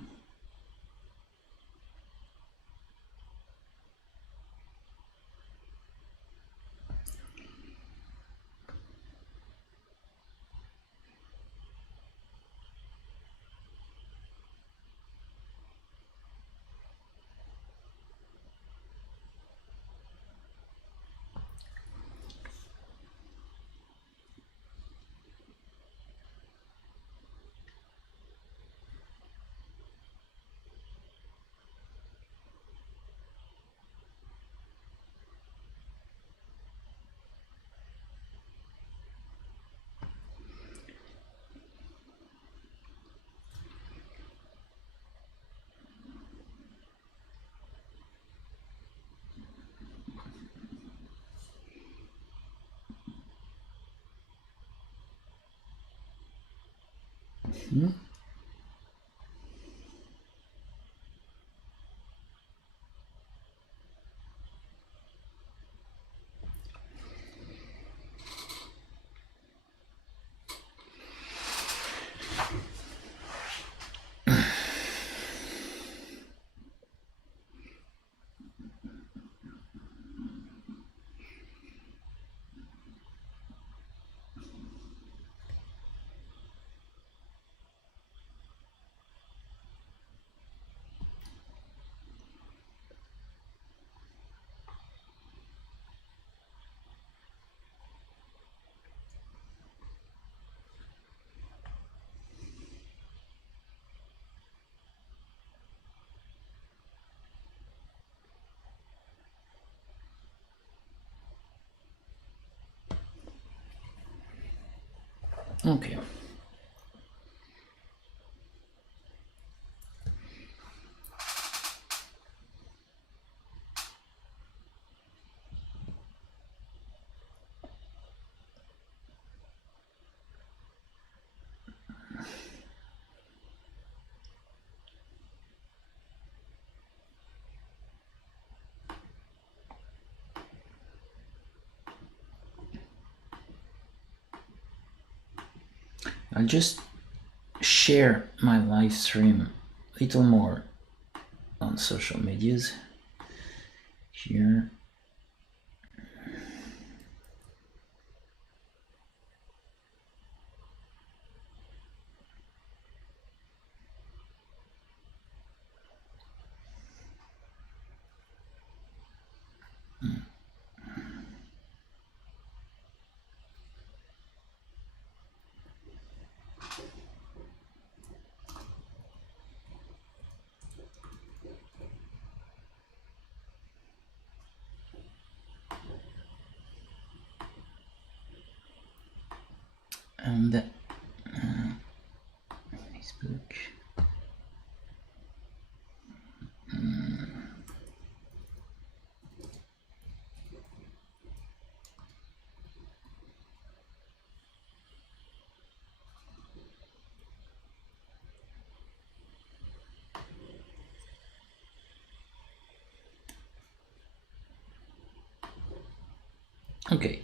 Okay. I'll just share my live stream a little more on social medias here. And Facebook. Okay.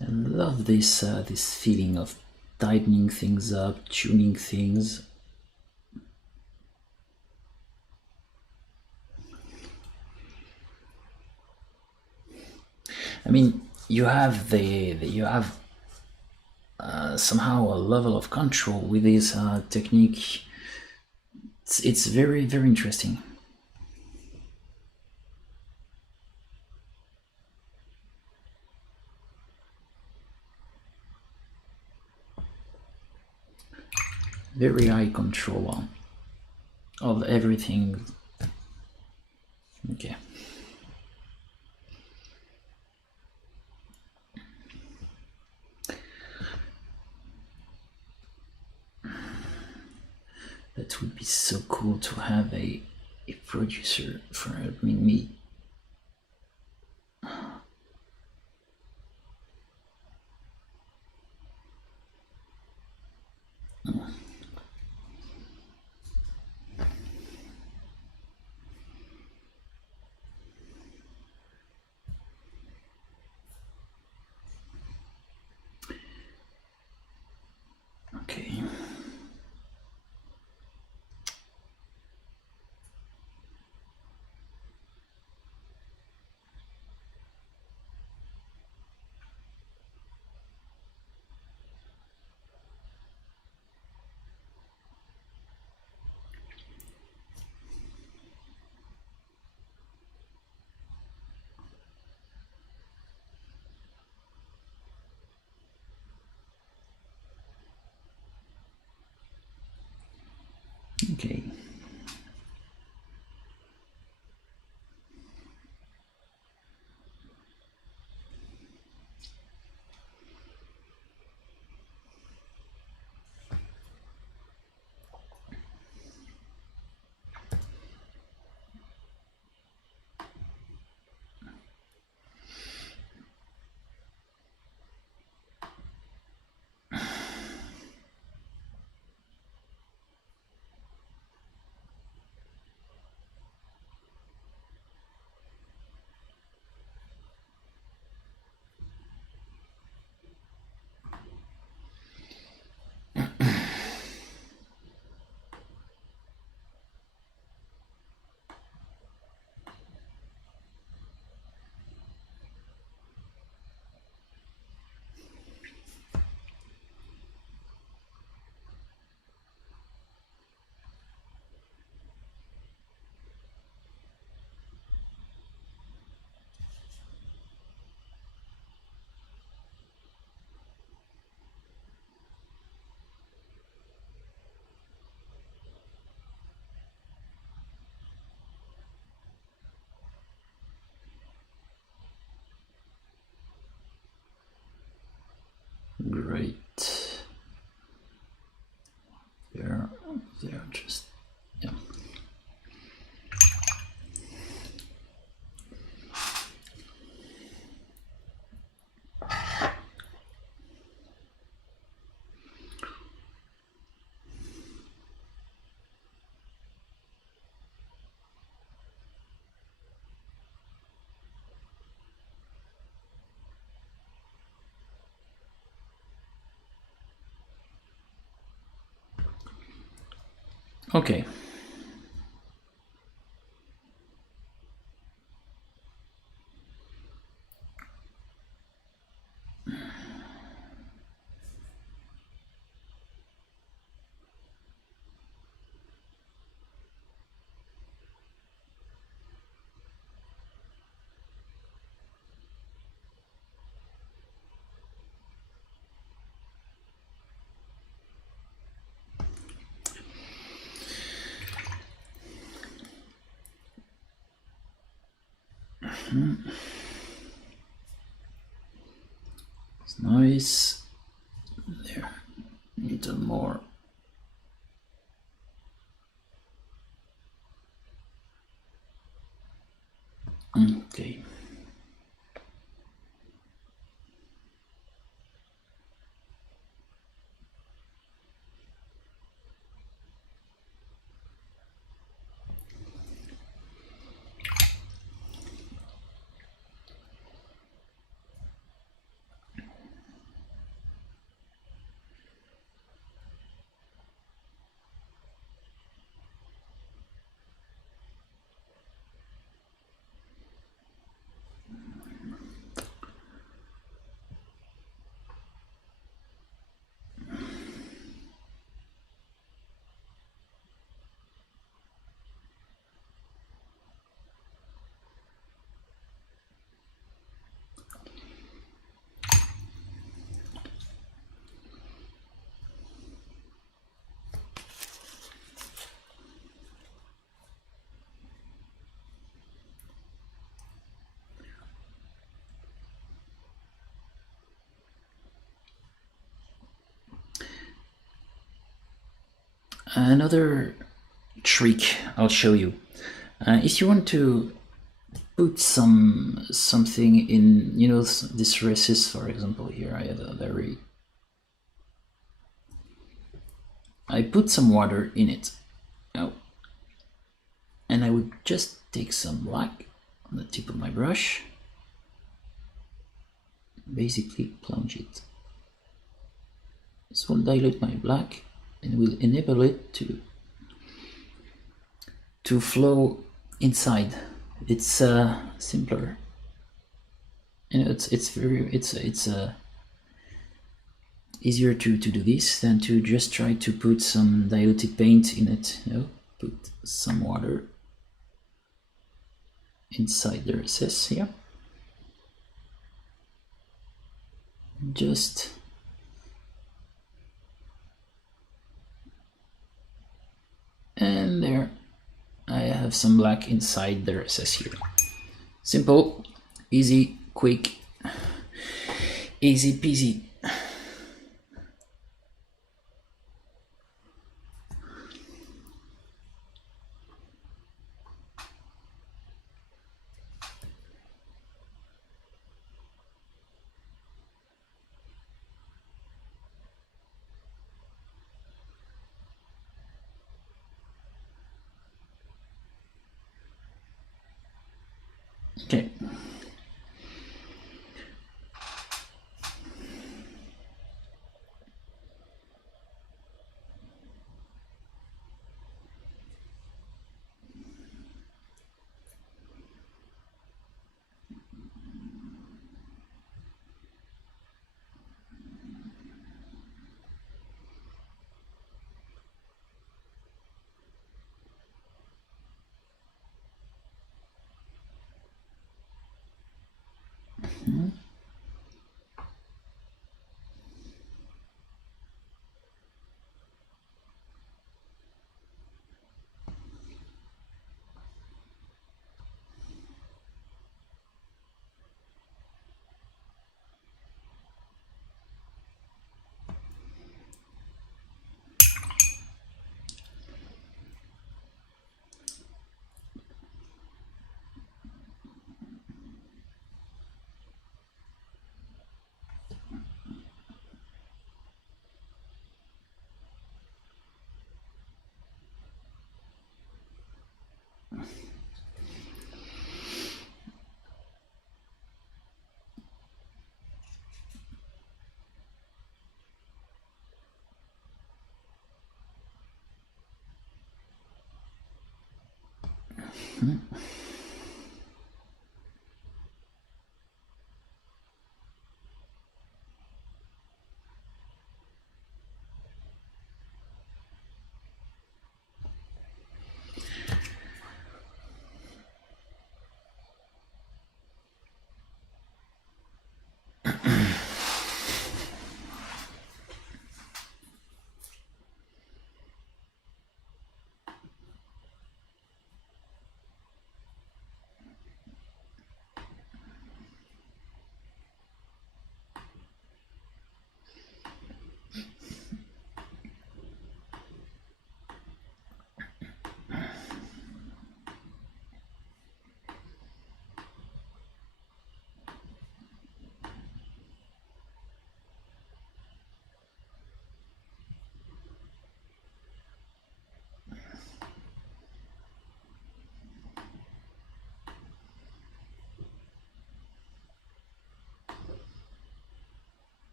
I love this this feeling of tightening things up, tuning things. I mean, you have somehow a level of control with this technique. It's very, very interesting. Very high control of everything. Okay. That would be so cool to have a producer for helping me. Okay. Okay. Great. They're just, yeah. Okay. It's nice. There, a little more. Okay. another trick I'll show you. If you want to put something in, you know, this recess, for example, here I had I put some water in it. Oh. And I would just take some black on the tip of my brush, basically plunge it. This will dilute my black and will enable it to flow inside. It's simpler. You know, it's easier to do this than to just try to put some diluted paint in it. You know, put some water inside the recess here. Just and there I have some black inside the recess here. Simple, easy, quick, easy peasy. Okay.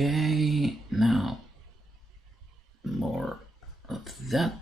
Okay, now more of that.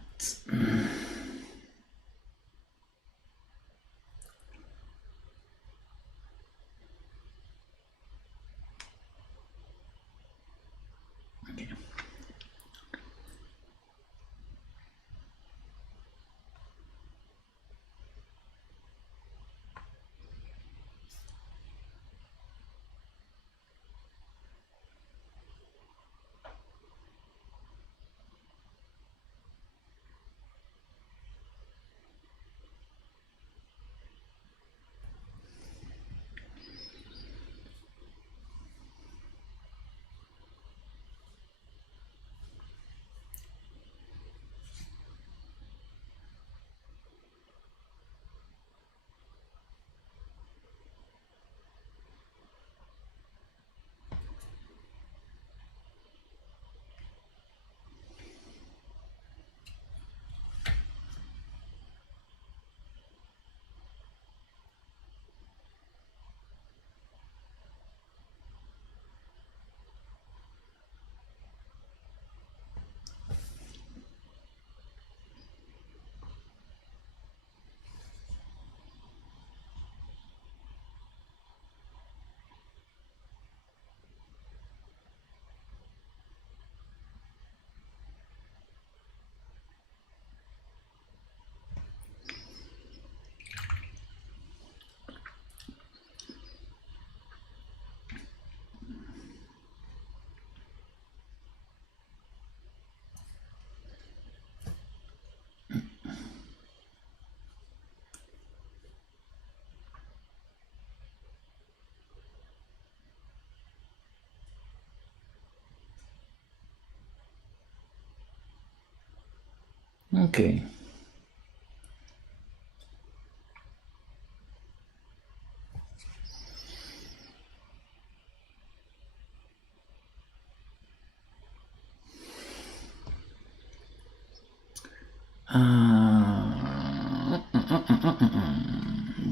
Okay. Okay.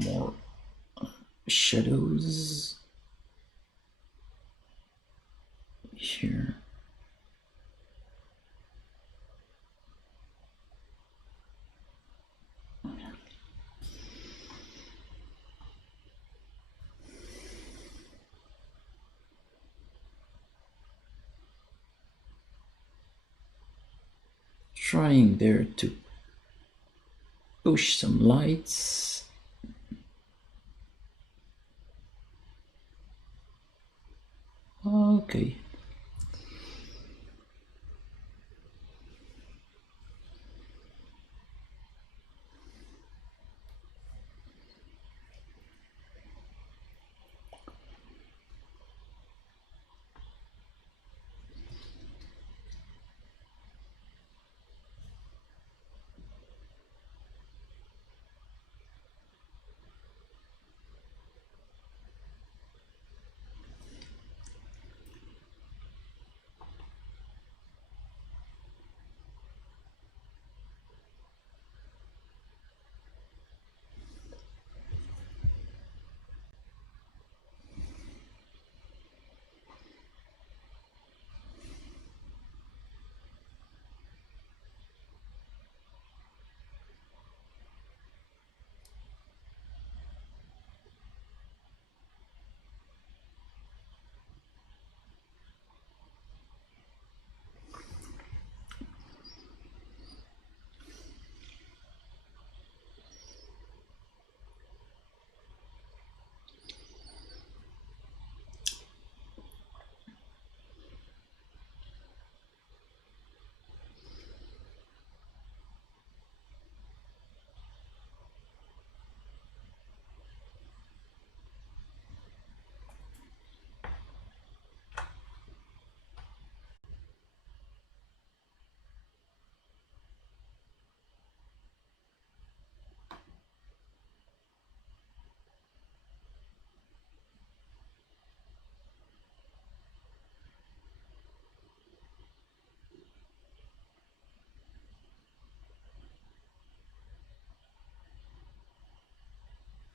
More shadows here. Trying there to push some lights. Okay.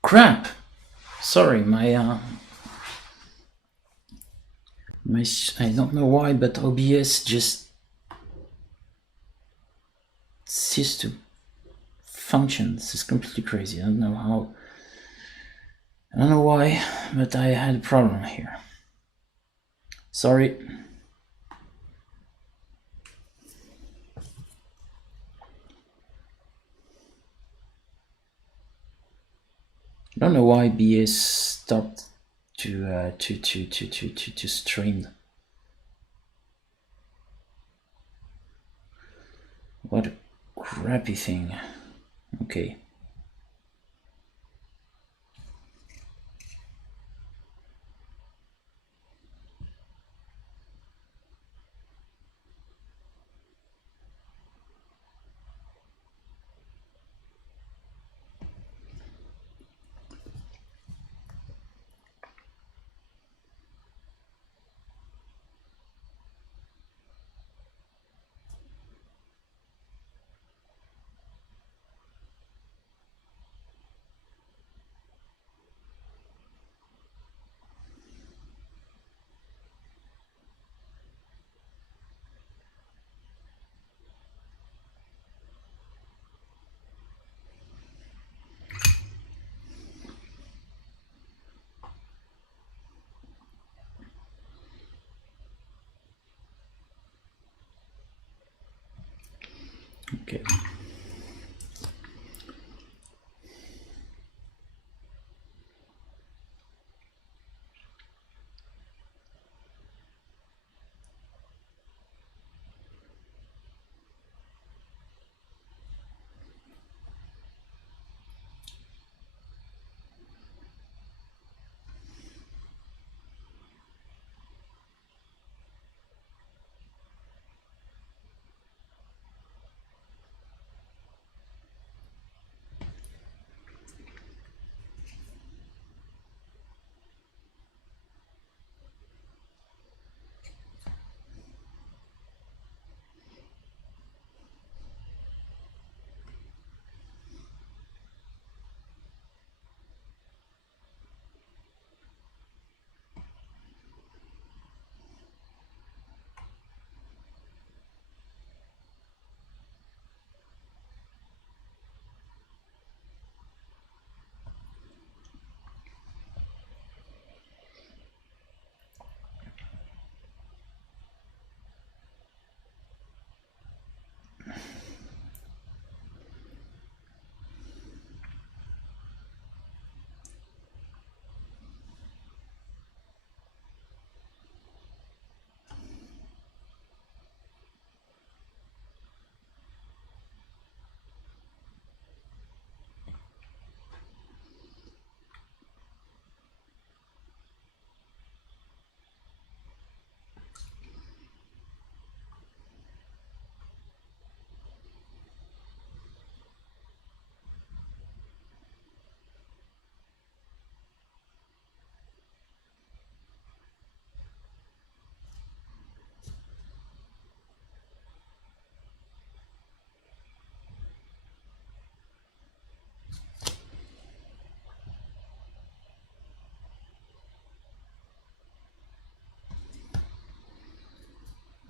Crap! Sorry, I don't know why, but OBS just ceased to function. This is completely crazy. I don't know how. I don't know why, but I had a problem here. Sorry. I don't know why BS stopped to stream. What a crappy thing. Okay. Okay.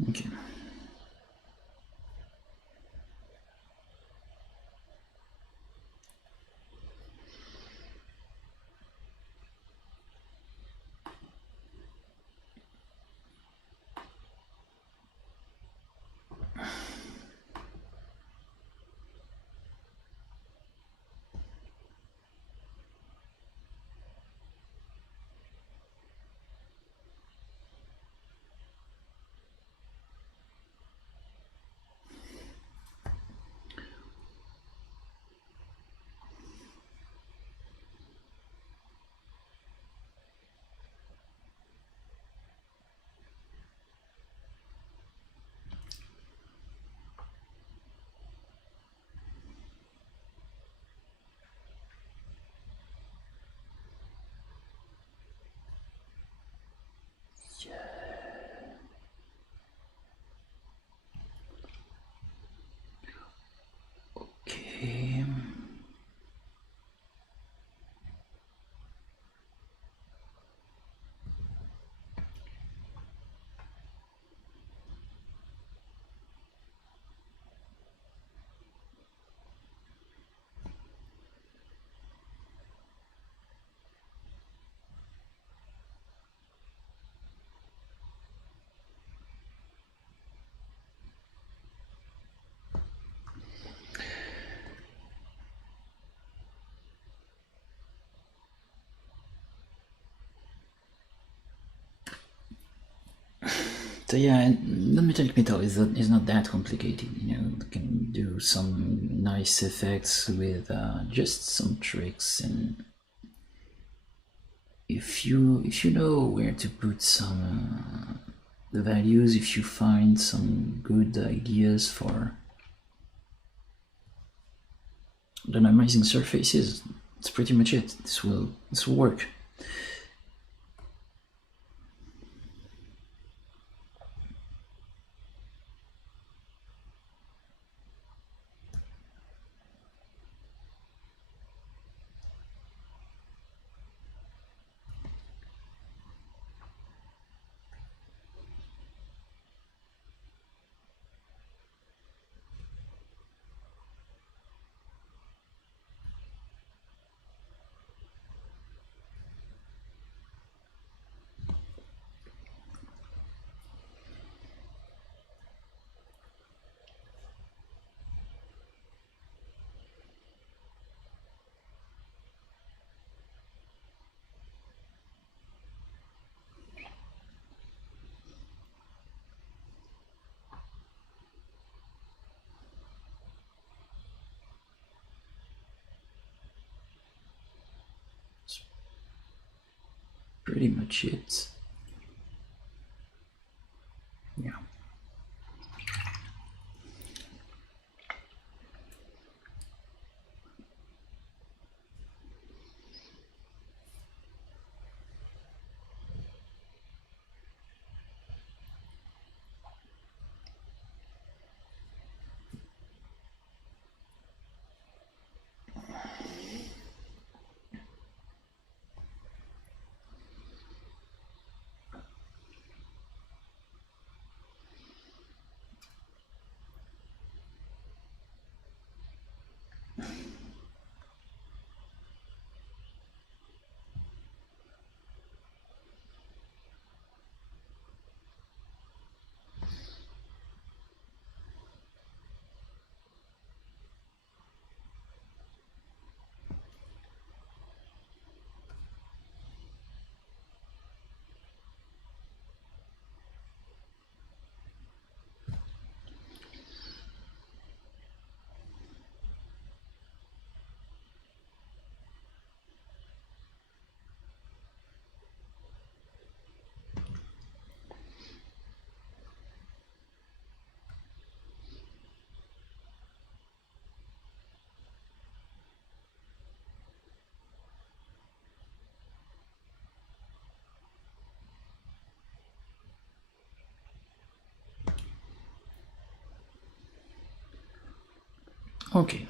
Okay. So yeah, and non-metallic metal is not that complicated. You can do some nice effects with just some tricks, and if you know where to put some the values, if you find some good ideas for dynamizing surfaces, that's pretty much it. This will work. Pretty much it. Yeah. Okay.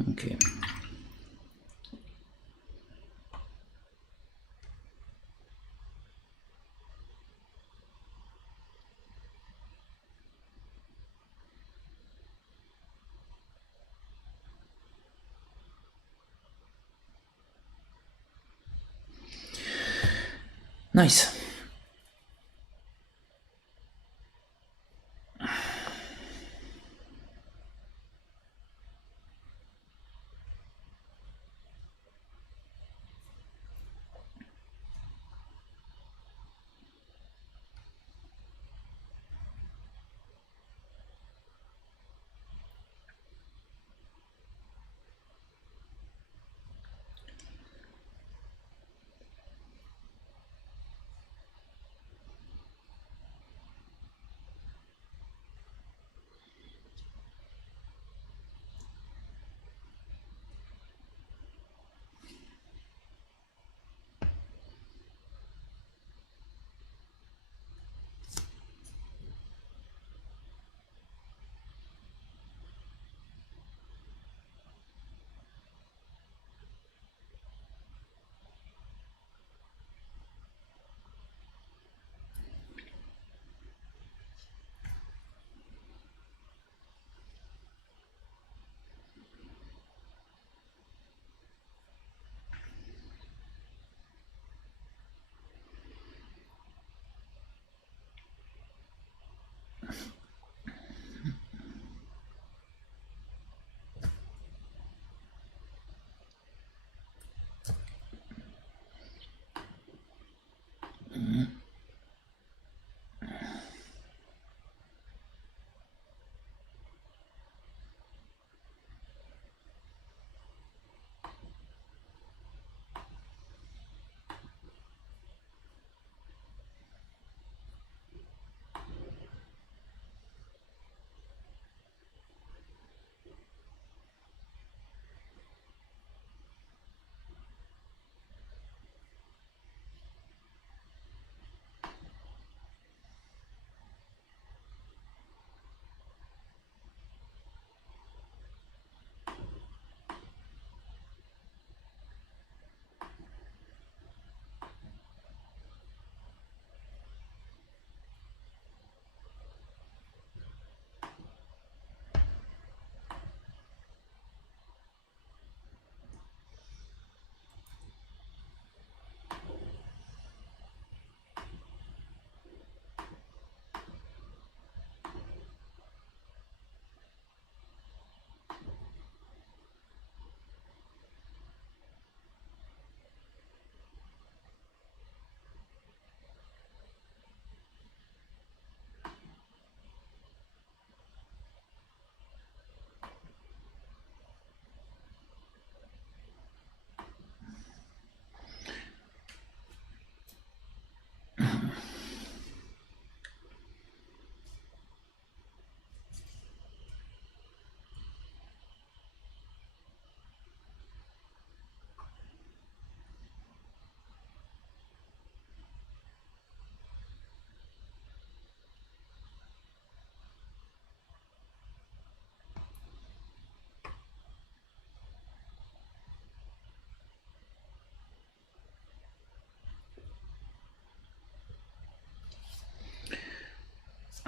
Okay. Nice.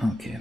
Okay.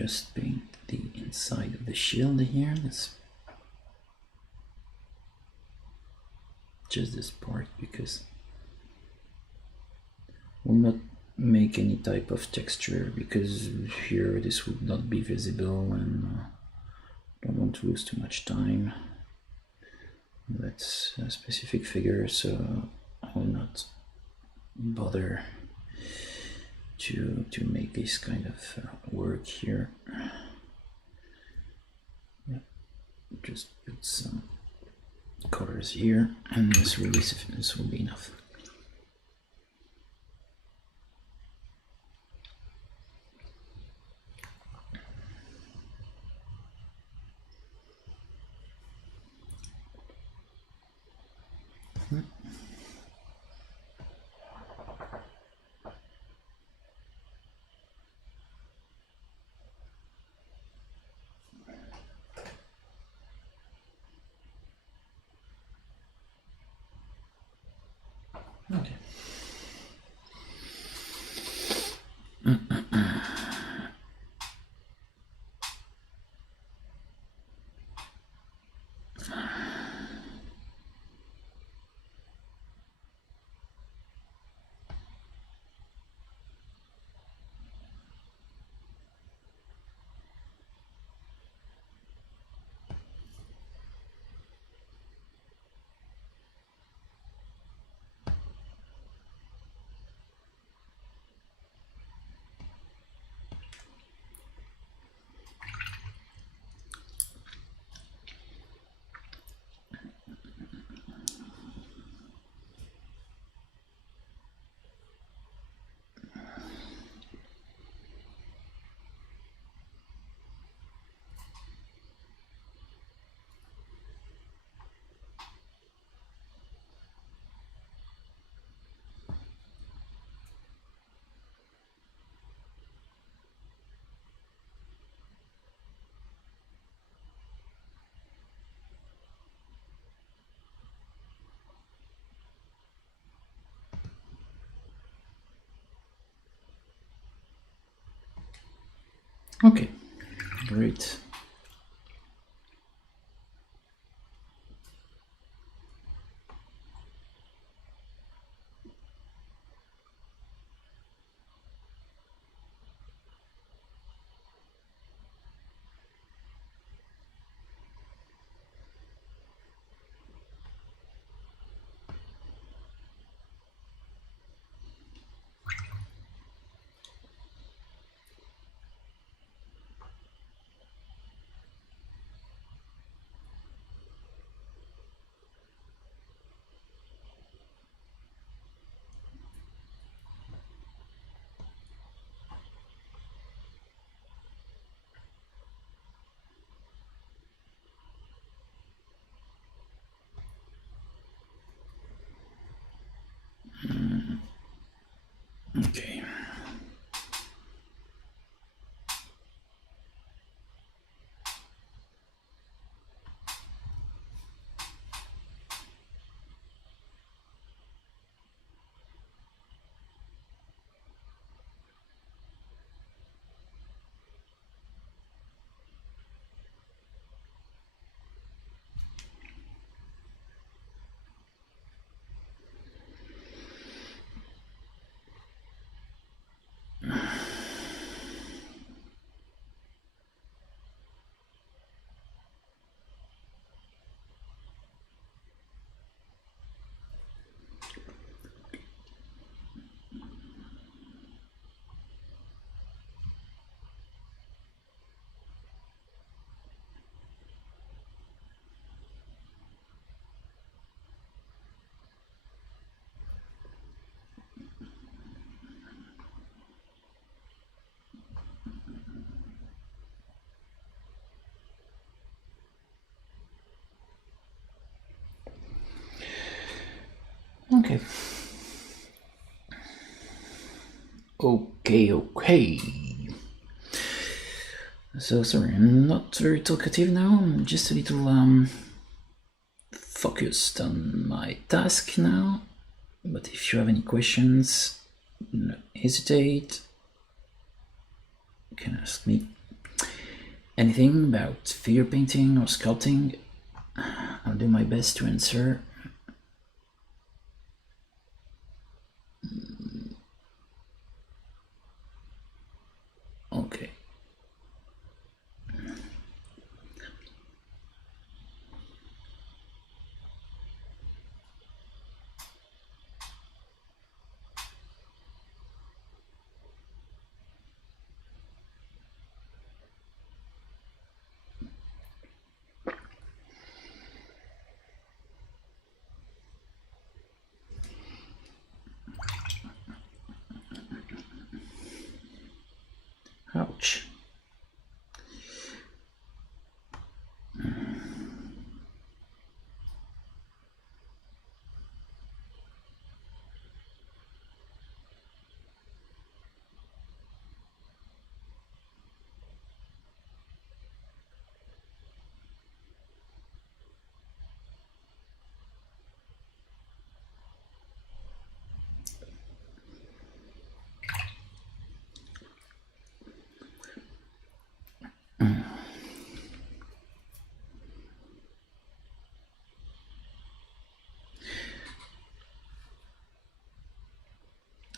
just paint the inside of the shield here. That's just this part, because we'll not make any type of texture, because here this would not be visible, and don't want to lose too much time. That's a specific figure, so I will not bother to make this kind of work here. Yeah. Just put some colors here, and this will be enough. Okay. Okay, great. Okay. Okay. Okay. So sorry, I'm not very talkative now. I'm just a little focused on my task now. But if you have any questions, don't hesitate. You can ask me. Anything about figure painting or sculpting? I'll do my best to answer. Okay. Ouch.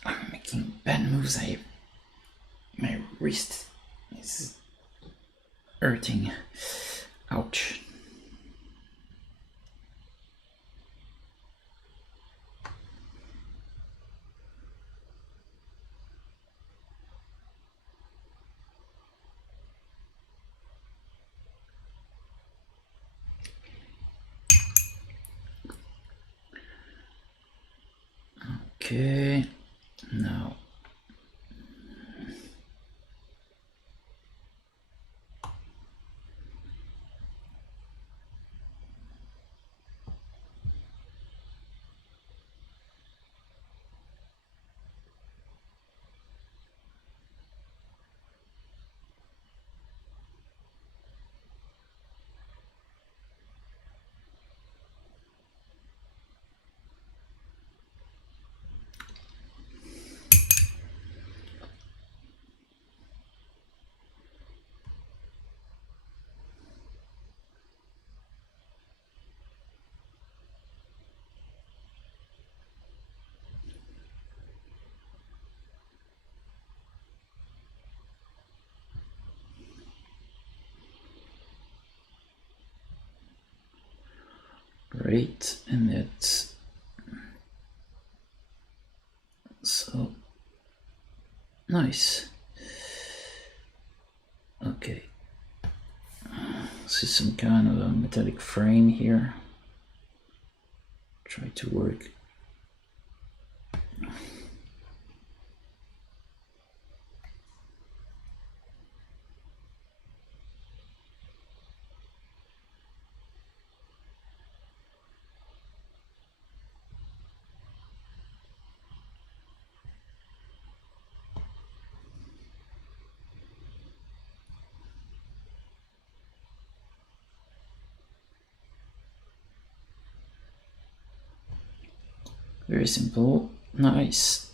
I'm making bad moves. My wrist is hurting. Ouch. Okay, now great, and it's so nice. Okay, this is some kind of a metallic frame here. Try to work. Very simple, nice.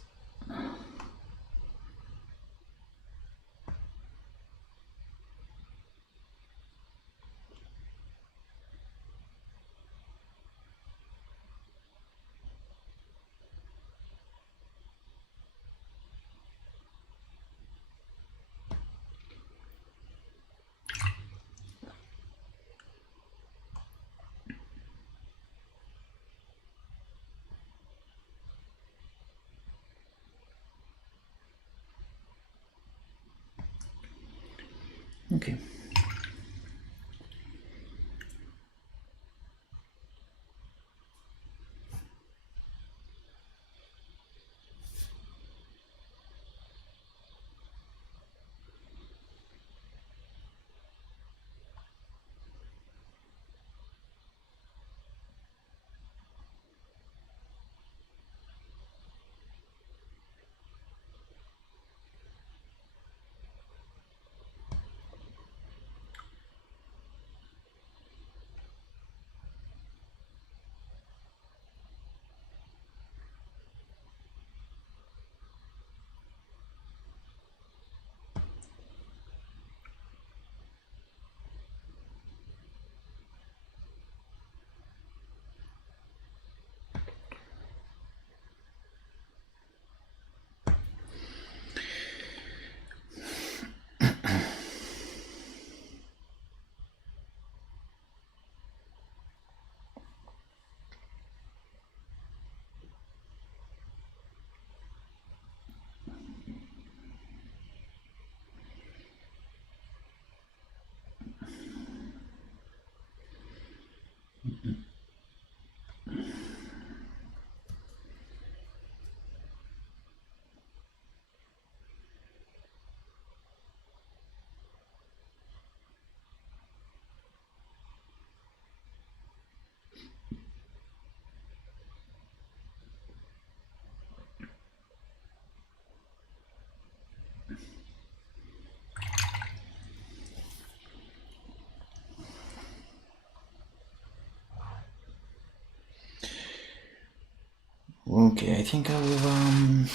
Okay, I think I will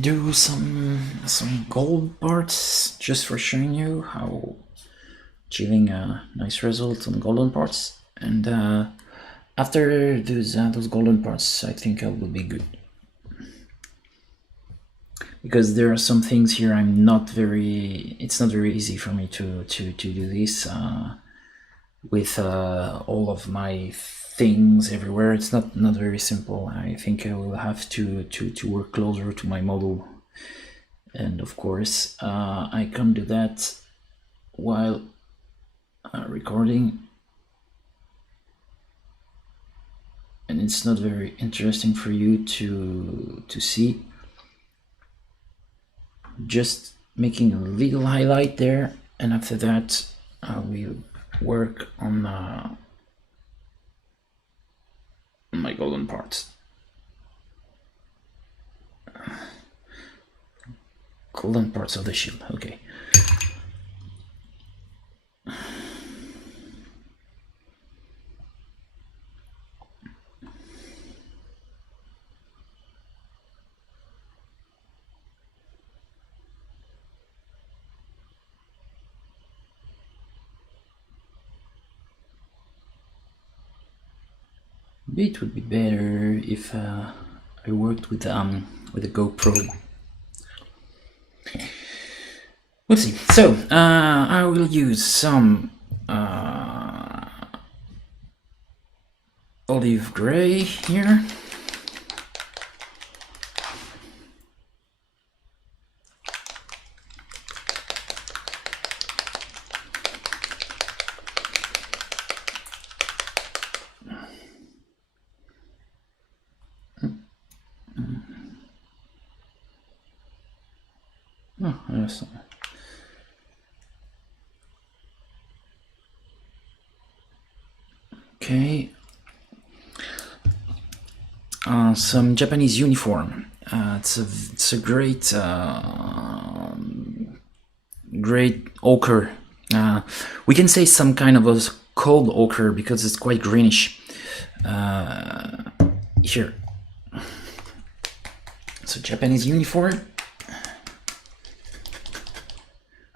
do some gold parts just for showing you how achieving a nice result on golden parts, and after those golden parts, I think I will be good. Because there are some things here it's not very easy for me to do this with all of my things everywhere. It's not very simple. I think I will have to work closer to my model, and of course I can't do that while recording, and it's not very interesting for you to see. Just making a little highlight there, and after that I will work on my golden parts. Golden parts of the shield, okay. It would be better if I worked with a GoPro. Let's see. So I will use some olive gray here. Oh, yes. Okay. Some Japanese uniform. It's a great great ochre. We can say some kind of a cold ochre because it's quite greenish. Here. So Japanese uniform.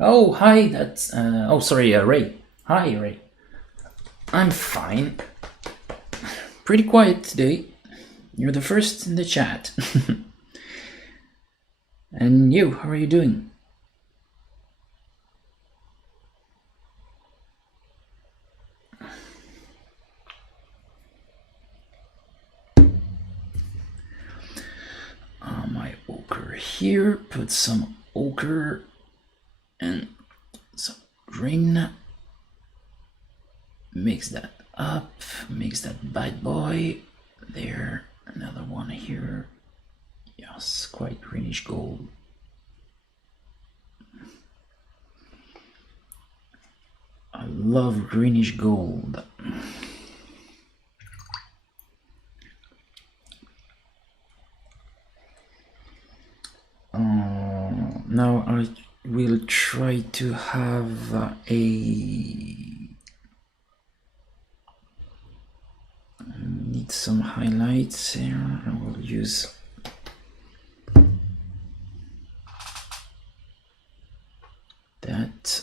Oh, hi, that's, oh, sorry, Ray. Hi, Ray. I'm fine. Pretty quiet today. You're the first in the chat. And you, how are you doing? My ochre here, put some ochre and some green. Mix that up, mix that bad boy. There, another one here. Yes, quite greenish gold. I love greenish gold. Now I will try to have need some highlights here. I will use that,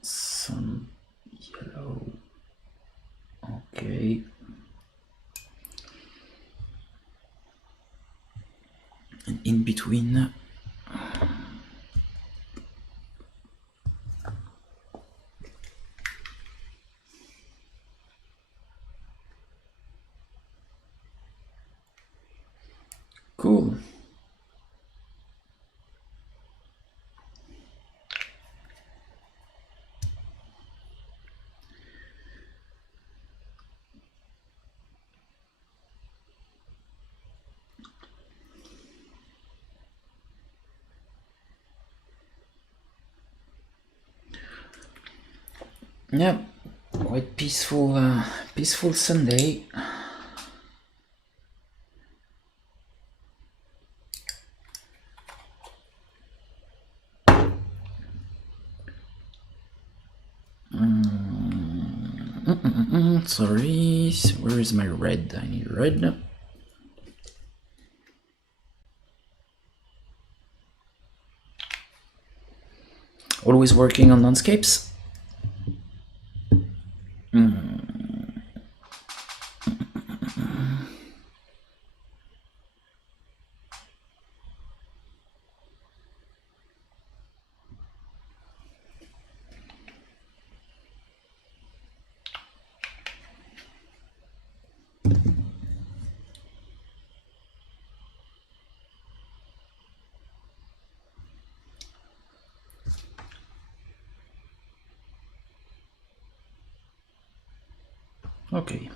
some yellow. Okay. And in between, cool. Yeah, quite peaceful, peaceful Sunday. Sorry, where is my red? I need red. Always working on landscapes. Okay.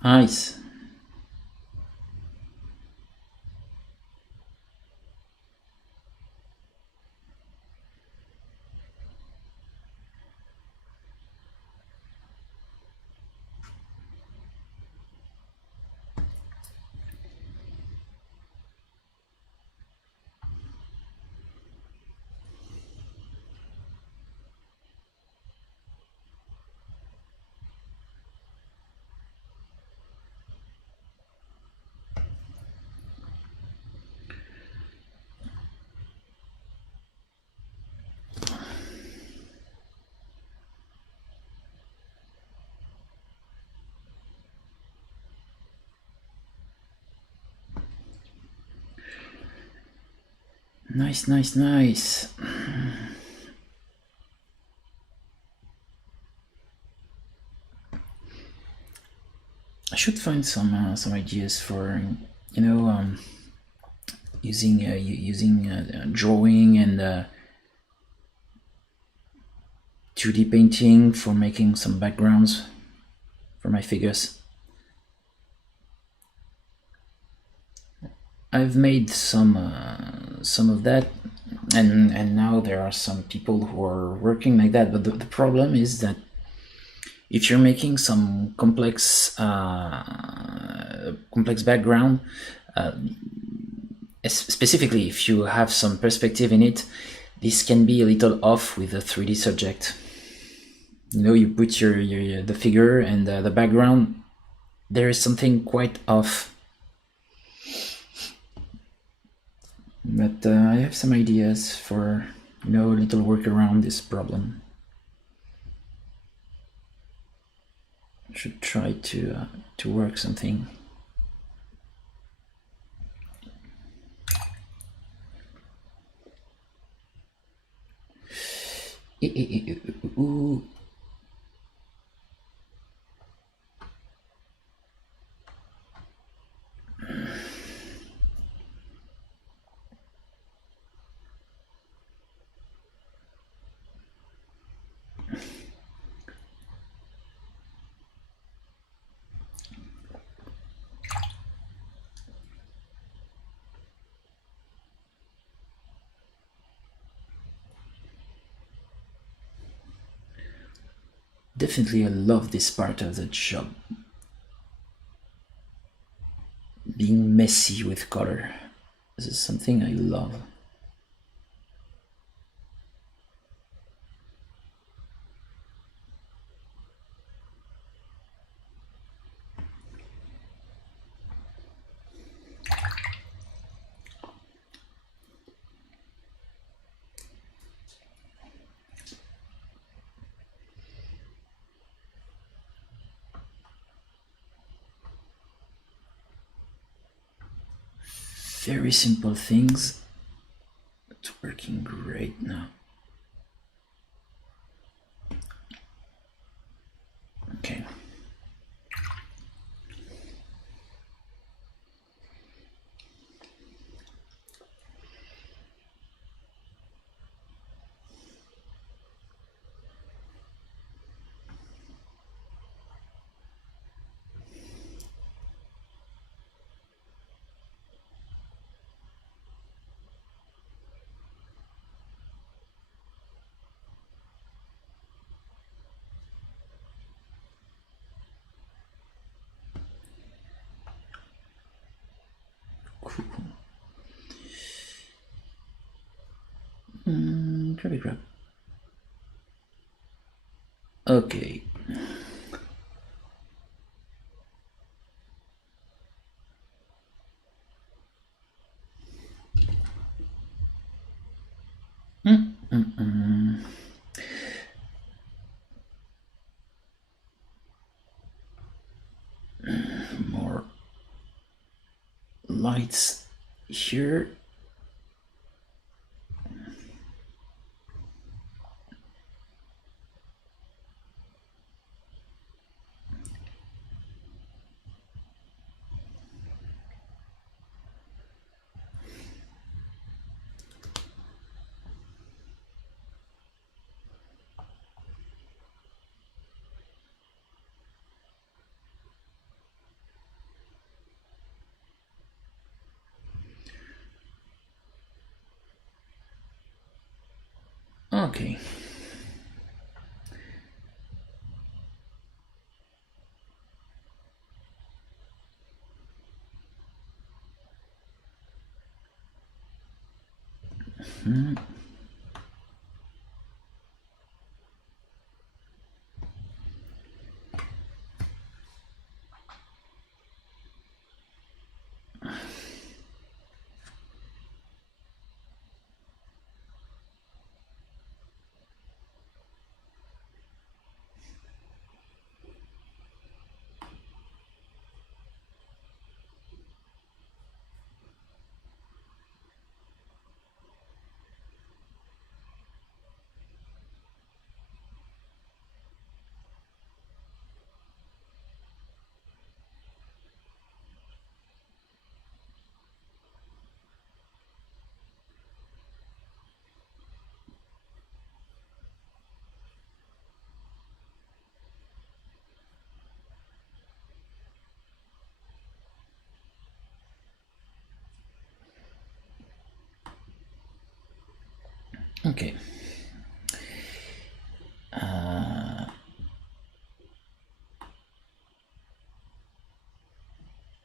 Nice. Nice, nice, nice. I should find some ideas for, you know, using drawing and 2D painting for making some backgrounds for my figures. I've made some of that, and now there are some people who are working like that. But the problem is that if you're making some complex background, specifically if you have some perspective in it, this can be a little off with a 3D subject. You know, you put the figure and the background, there is something quite off. But I have some ideas for, you know, a little work around this problem. I should try to work something. Ooh. Definitely, I love this part of the job. Being messy with color. This is something I love. Very simple things. It's working great now. Okay. Grabby grab. Okay. More lights here. Okay. Okay.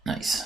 Nice.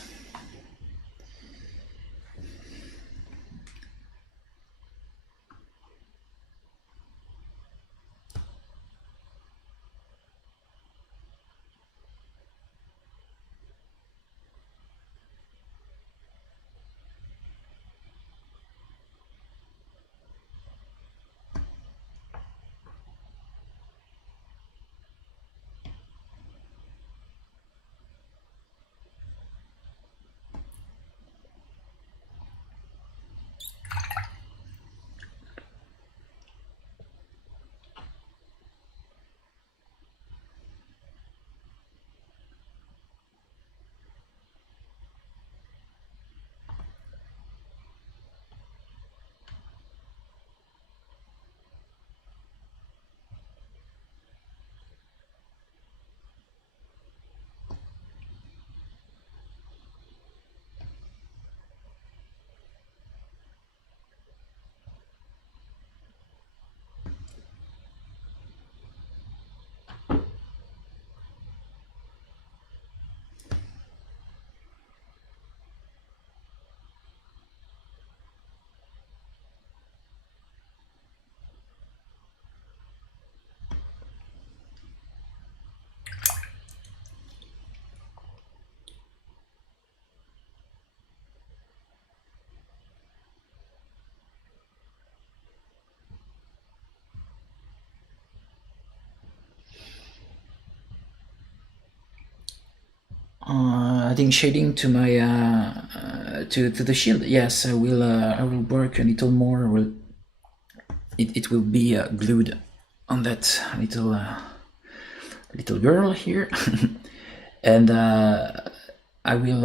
Adding shading to my to the shield. Yes, I will work a little more. It will be glued on that little girl here, and I will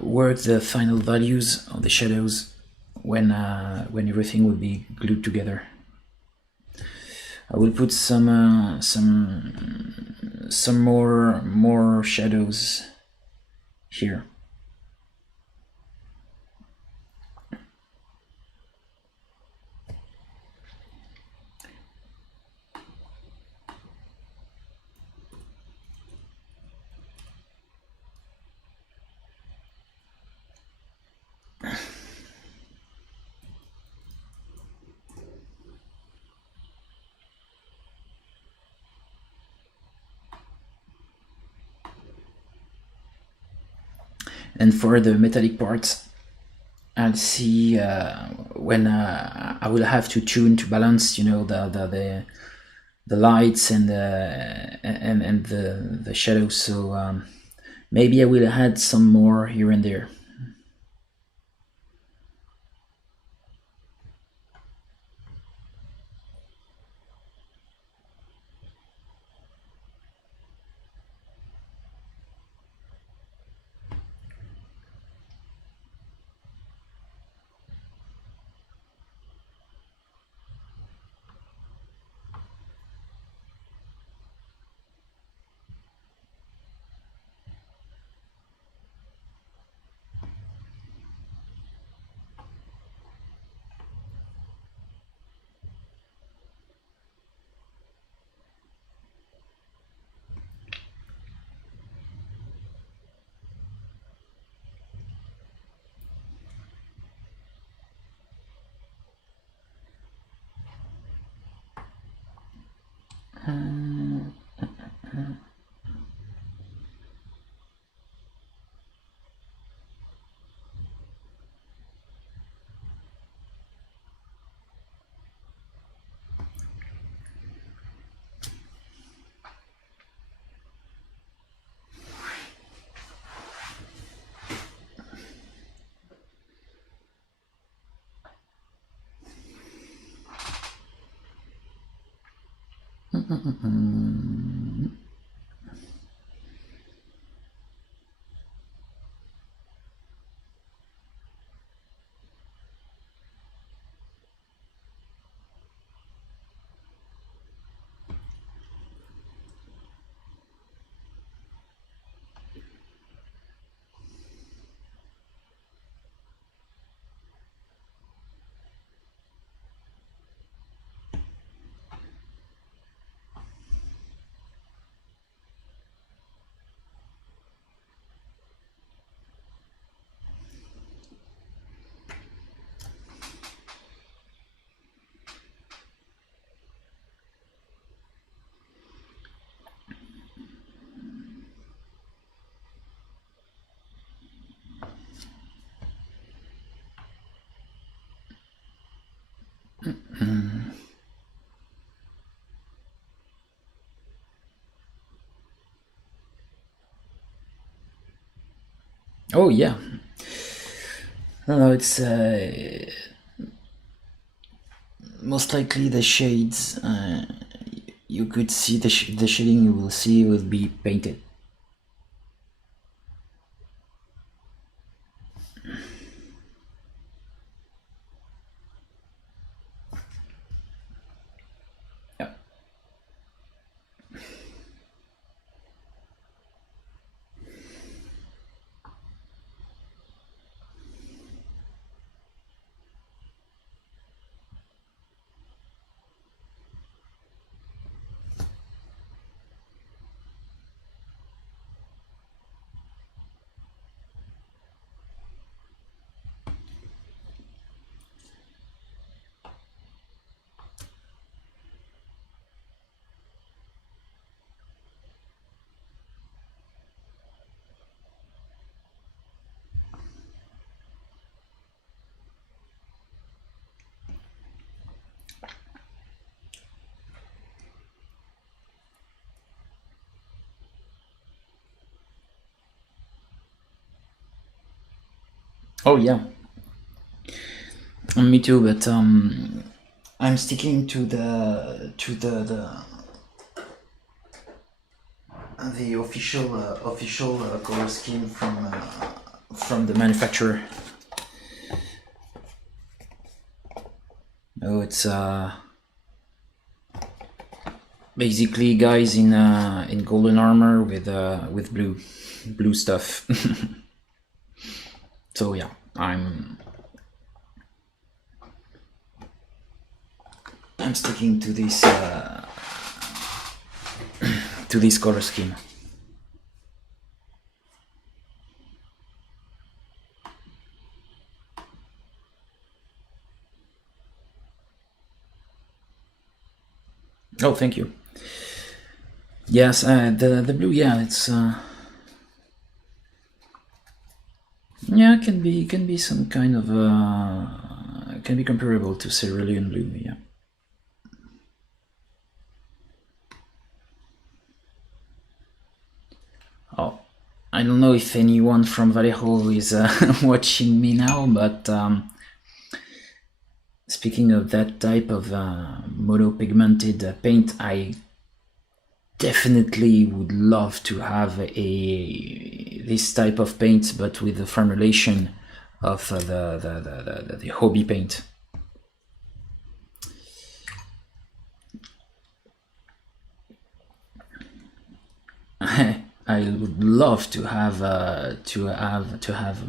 work the final values of the shadows when everything will be glued together. I will put some more shadows here. And for the metallic parts, I'll see when I will have to tune to balance, you know, the lights and the shadows. So maybe I will add some more here and there. Oh yeah, no, it's most likely the shades. You could see the shading you will see will be painted. Yeah. Oh yeah. Me too, but I'm sticking to the official color scheme from the manufacturer. Oh, it's basically guys in golden armor with blue stuff. So yeah, I'm sticking to this color scheme. Oh, thank you. Yes, the blue. Yeah, it's Yeah, it can be some kind of can be comparable to cerulean blue. Yeah. Oh, I don't know if anyone from Vallejo is watching me now, but speaking of that type of monopigmented paint, I definitely would love to have this type of paint, but with the formulation of the hobby paint. I would love to have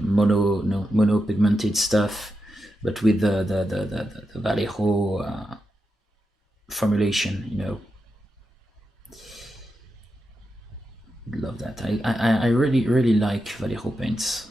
mono pigmented stuff, but with the Vallejo formulation, you know. Love that. I really like Vallejo paints.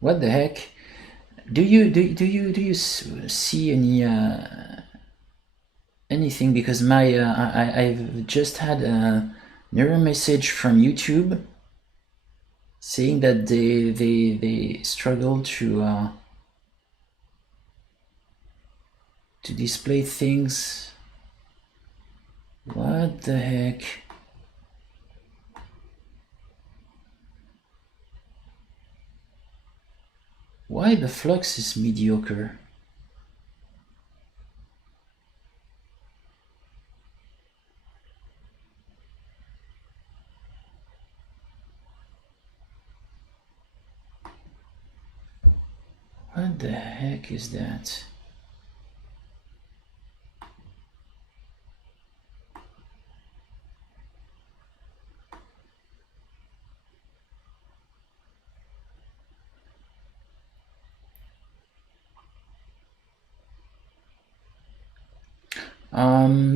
What the heck? Do you see any anything? Because my I've just had a error message from YouTube saying that they struggle to display things. What the heck? Why the flux is mediocre? What the heck is that?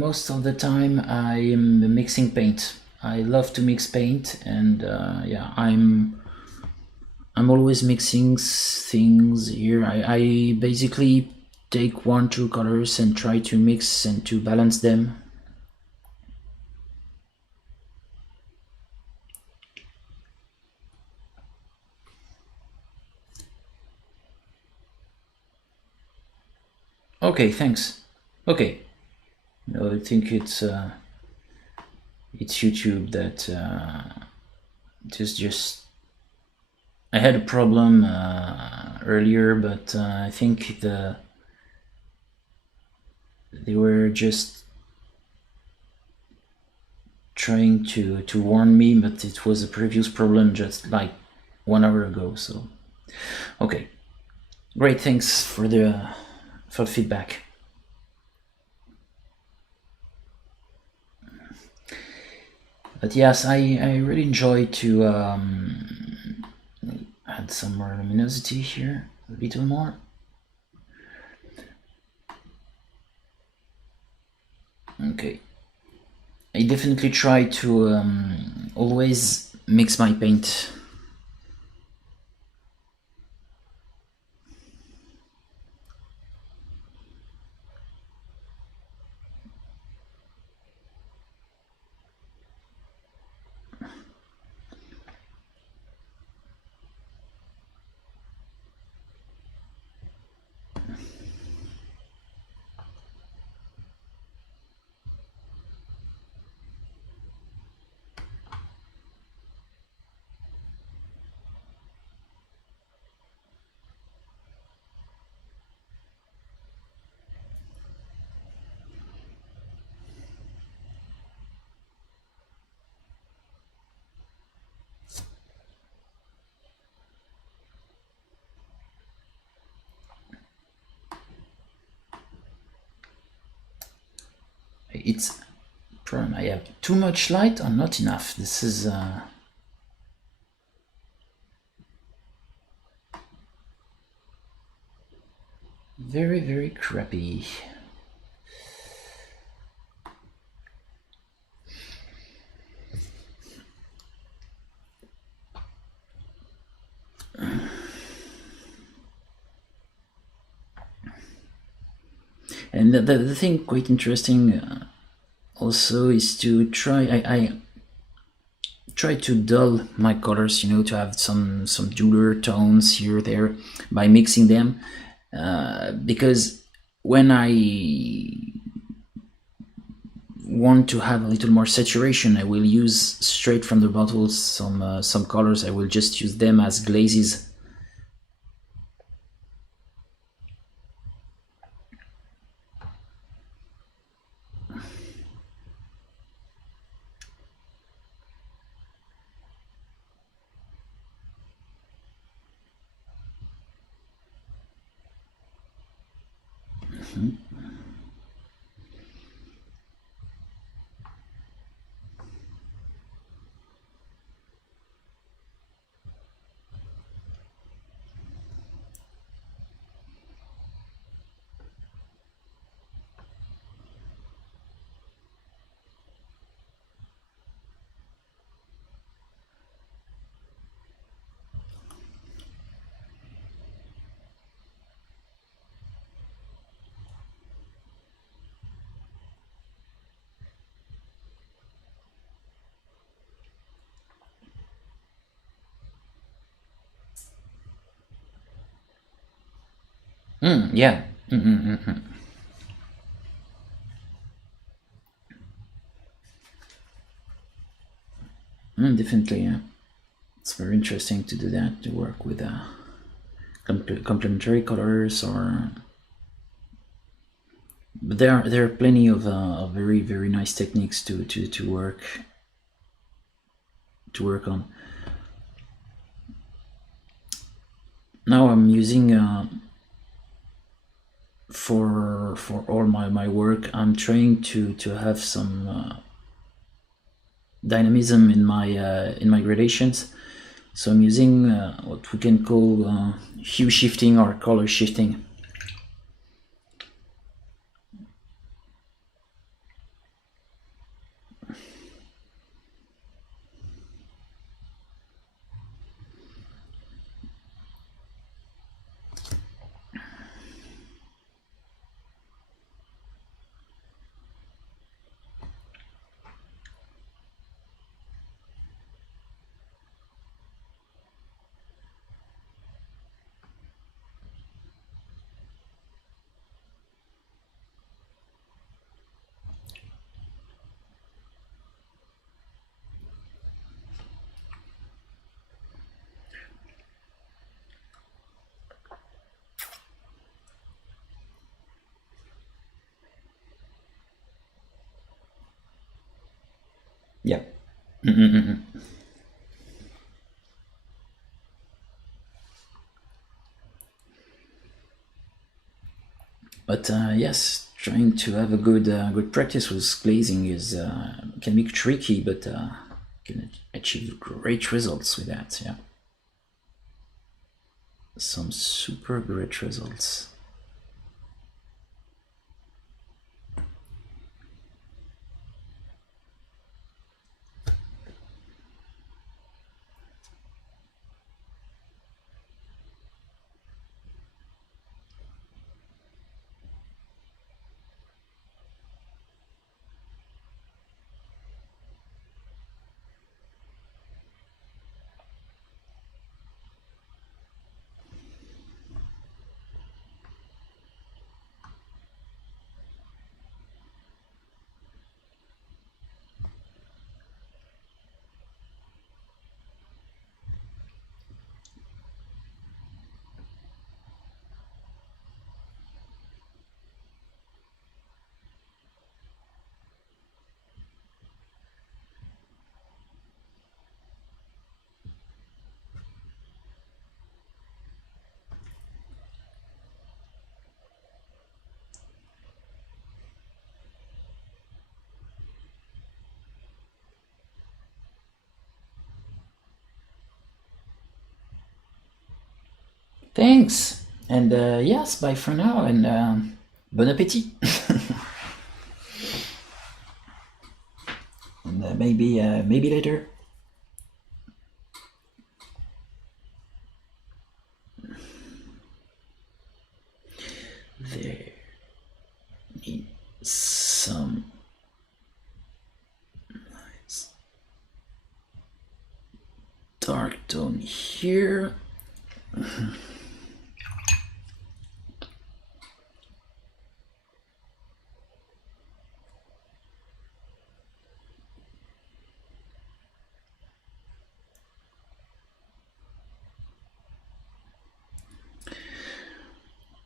Most of the time I am mixing paint. I love to mix paint, and yeah, I'm always mixing things here. I basically take 1-2 colors and try to mix and to balance them. Okay, thanks. Okay, no, I think it's YouTube that just I had a problem earlier, but I think they were just trying to warn me, but it was a previous problem just like 1 hour ago. So okay, great, thanks for the feedback. But yes, I really enjoy to add some more luminosity here, a little more. Okay, I definitely try to always mix my paint. it's problem. I have too much light or not enough. This is very, very crappy. And the thing quite interesting also is to try. I try to dull my colors, you know, to have some duller tones here or there by mixing them, because when I want to have a little more saturation, I will use straight from the bottle some colors. I will just use them as glazes. Yeah. Definitely, yeah. It's very interesting to do that, to work with complementary colors, or but there are plenty of very, very nice techniques to work on. Now I'm using for all my work, I'm trying to have some dynamism in my gradations. So I'm using what we can call hue shifting or color shifting. Yeah. But yes, trying to have a good practice with glazing is can be tricky, but can achieve great results with that. Yeah, some super great results. Thanks. And yes, bye for now, and bon appétit. And maybe later. There need some nice dark tone here.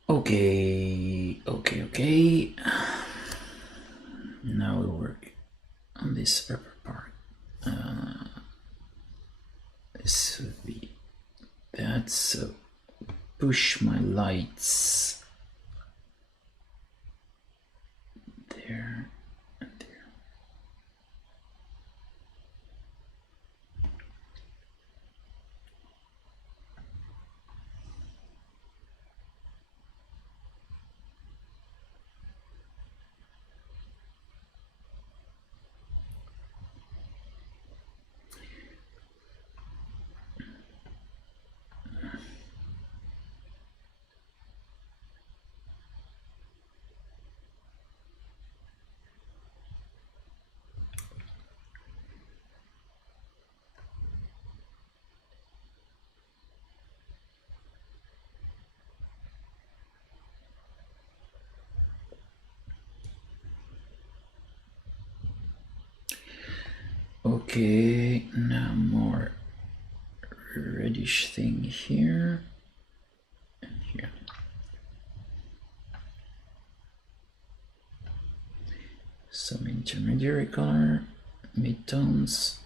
Okay. Now we'll work on this upper part. This would be that, so push my lights there and there. Okay, now more reddish thing here and here. Some intermediary color, midtones.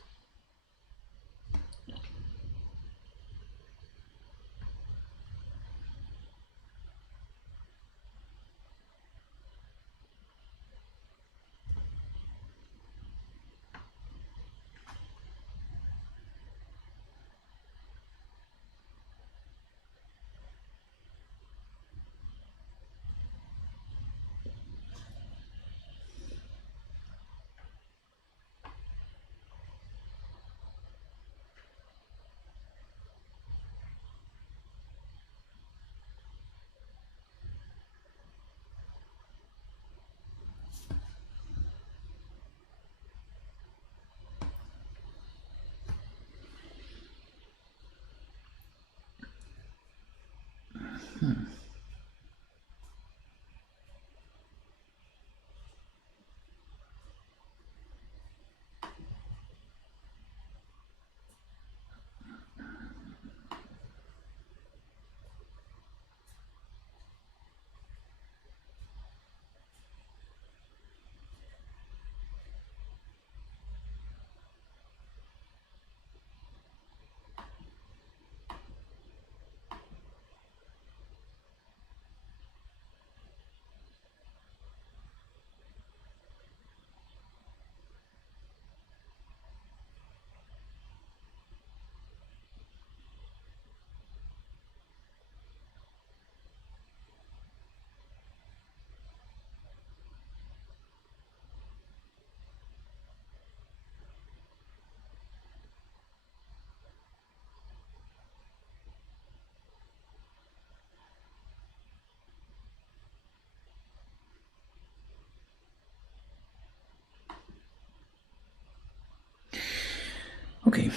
Okay.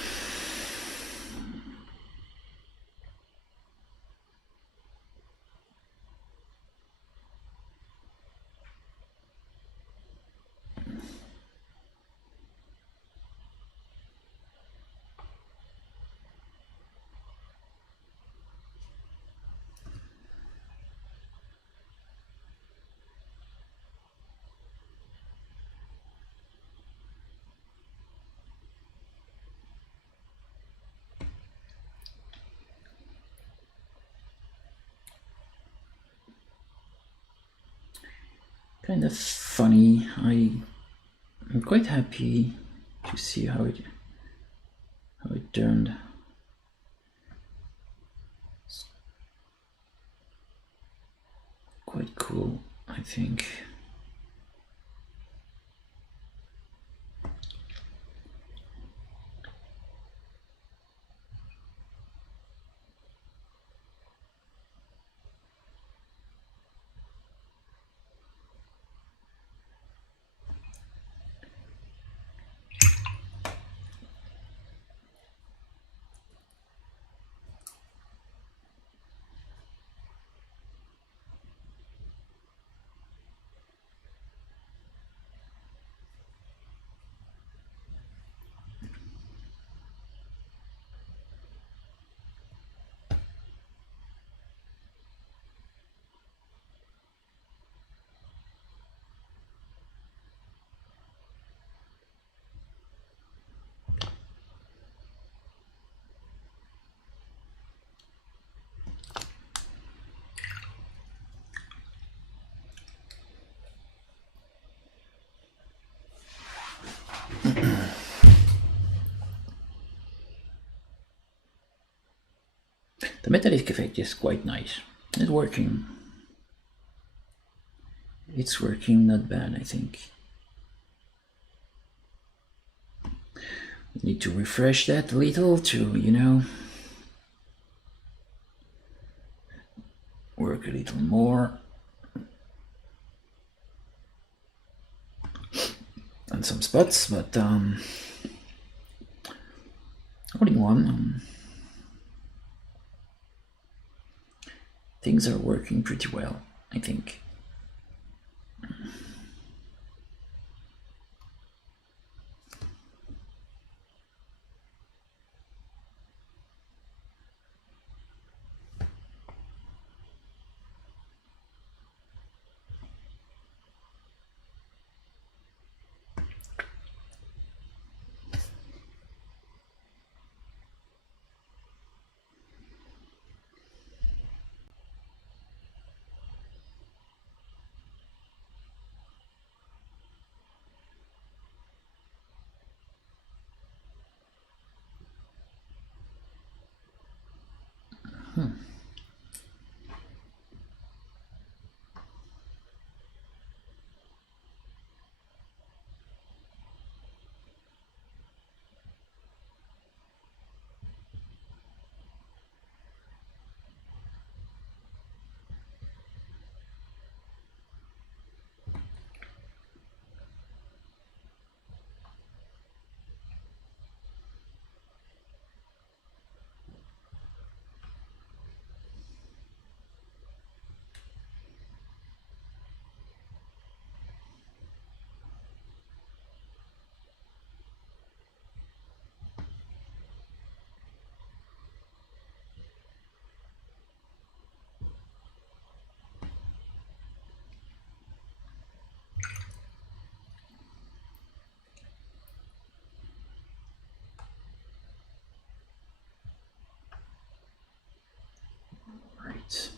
Kind of funny. I'm quite happy to see how it turned. cool, I think. The metallic effect is quite nice. It's working. It's working not bad, I think. Need to refresh that a little to, you know, work a little more on some spots, but all in one, things are working pretty well, I think. Right.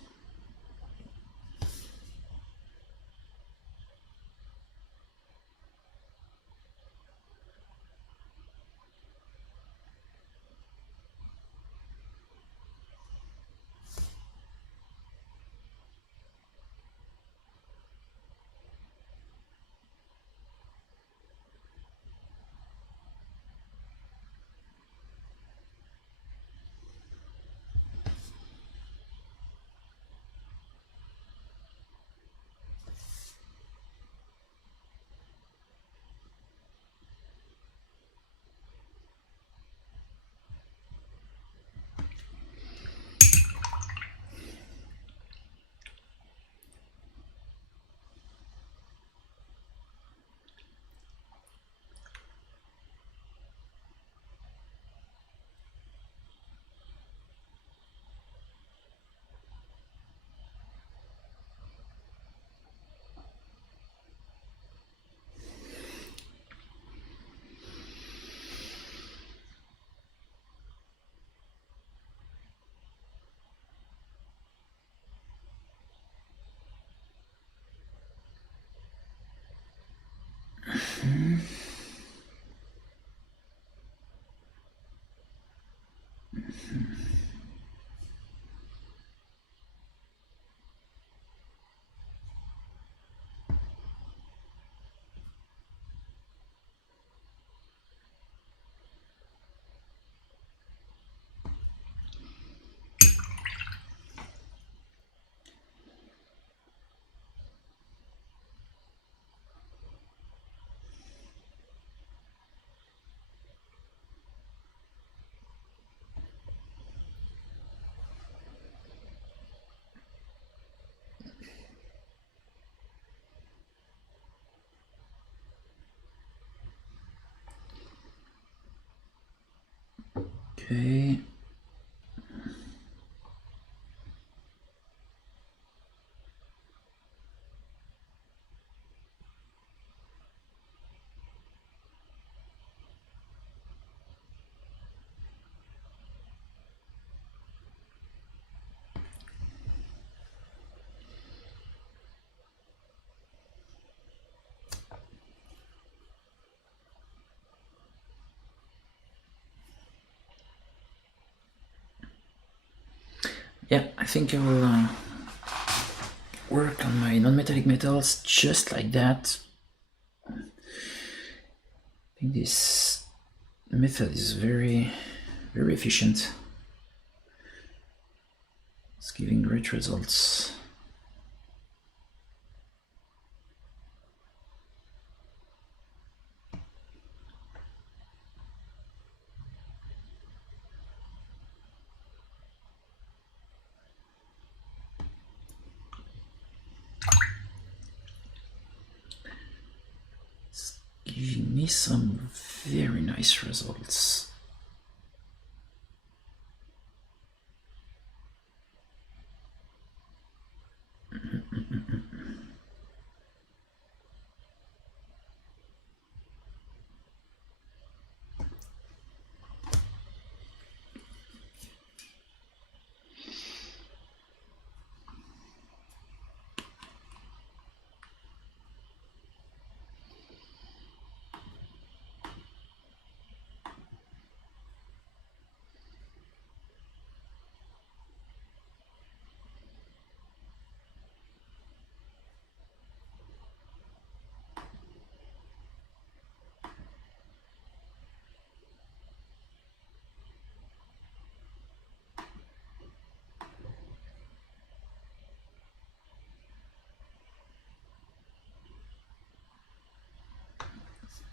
Okay. Yeah, I think I will work on my non-metallic metals just like that. I think this method is very efficient. It's giving great results. Giving me some very nice results.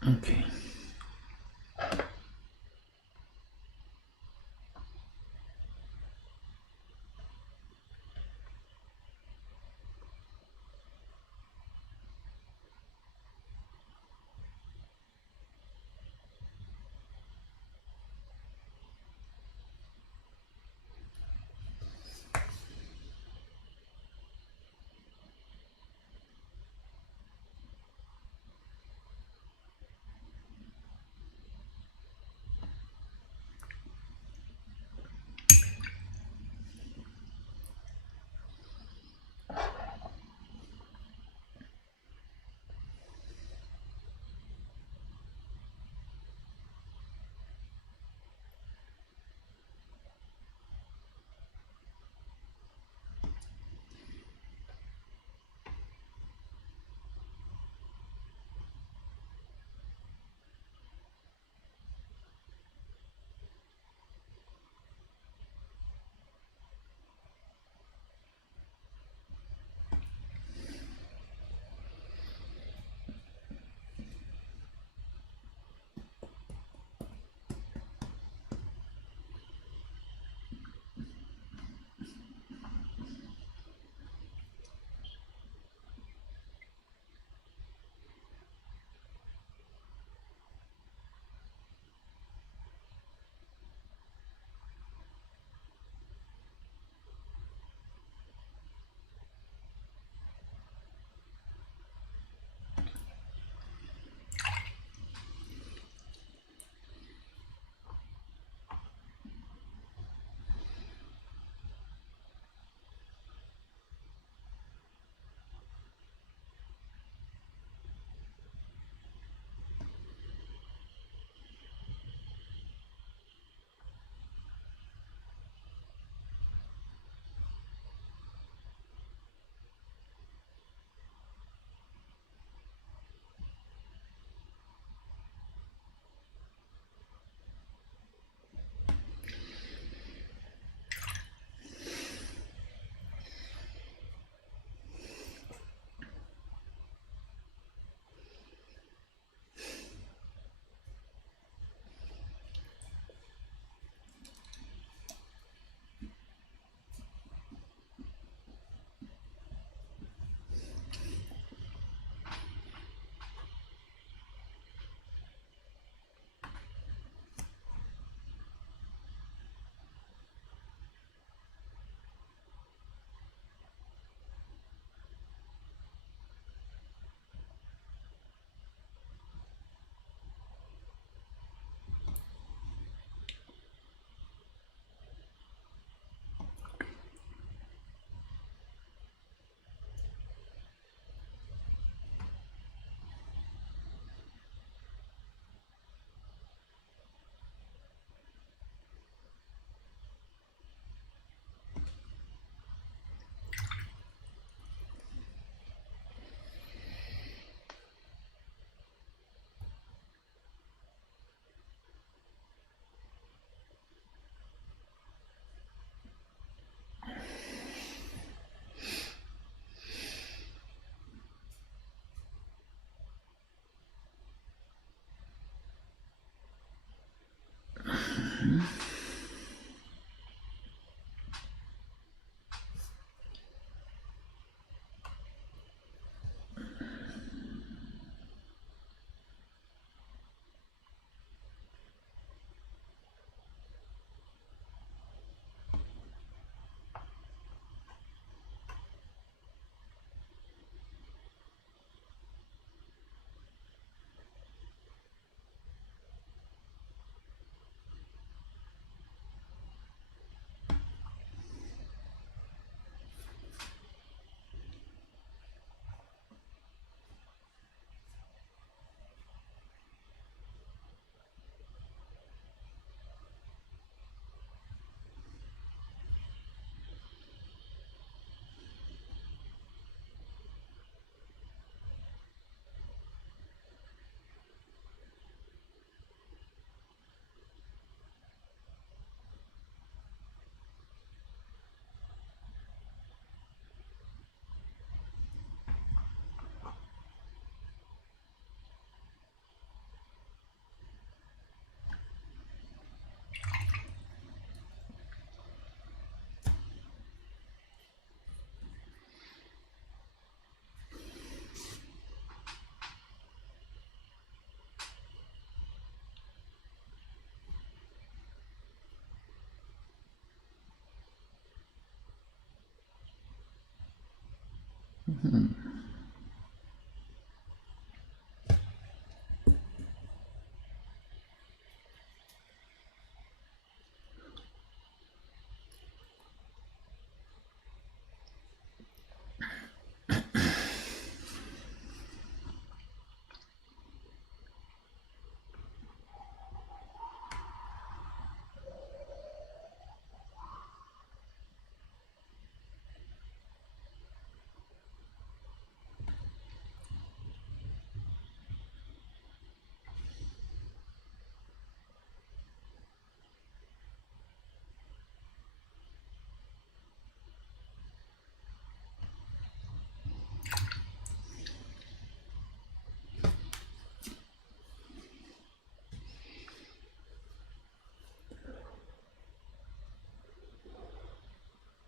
Okay.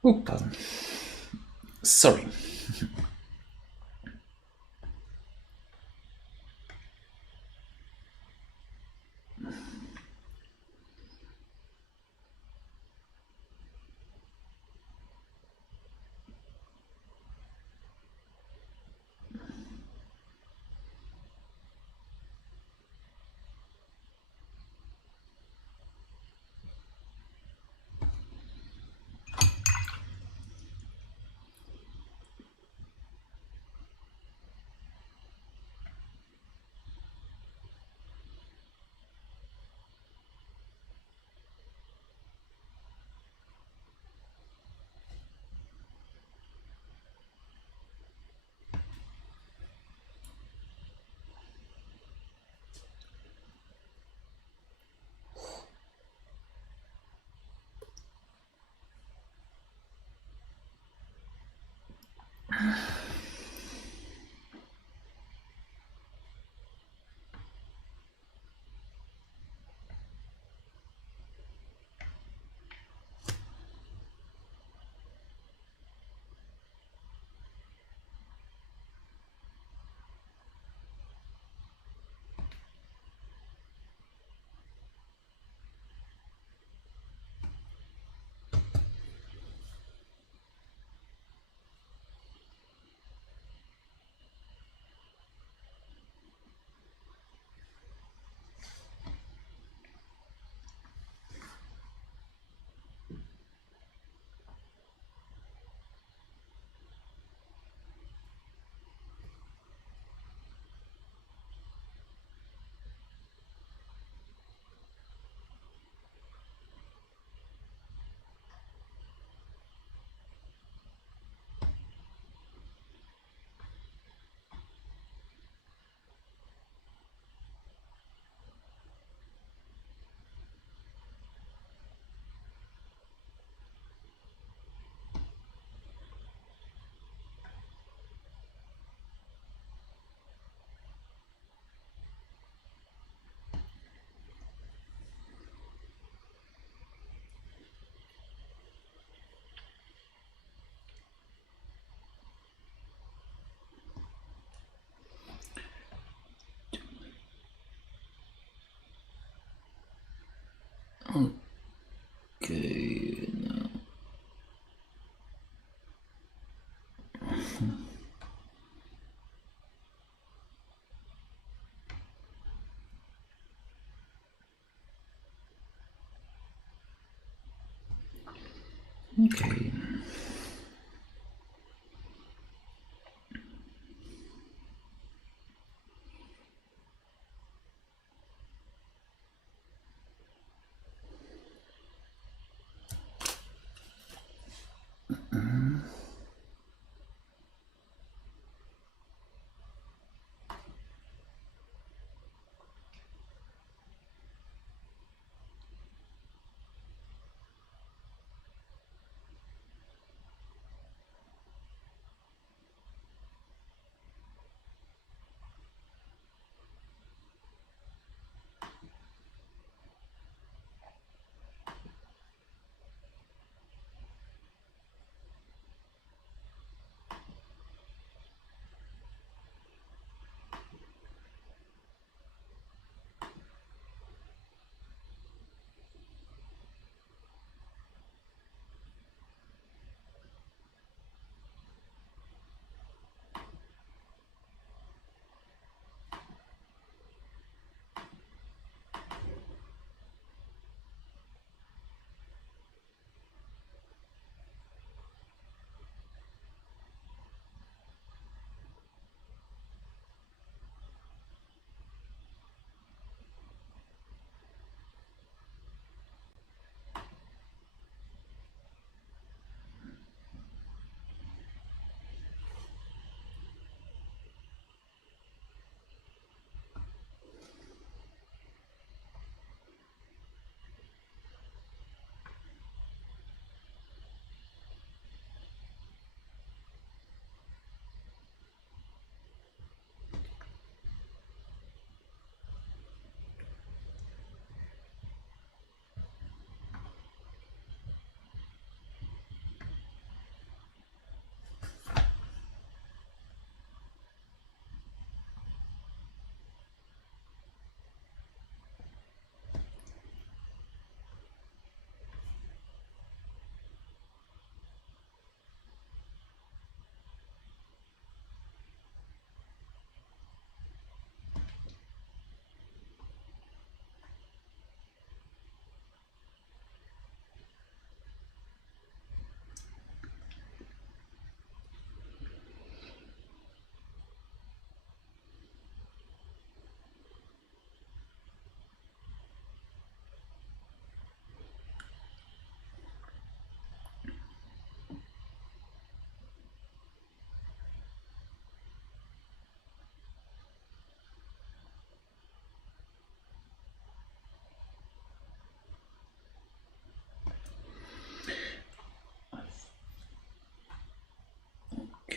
Oh, pardon. Sorry. Okay. Okay.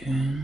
Okay.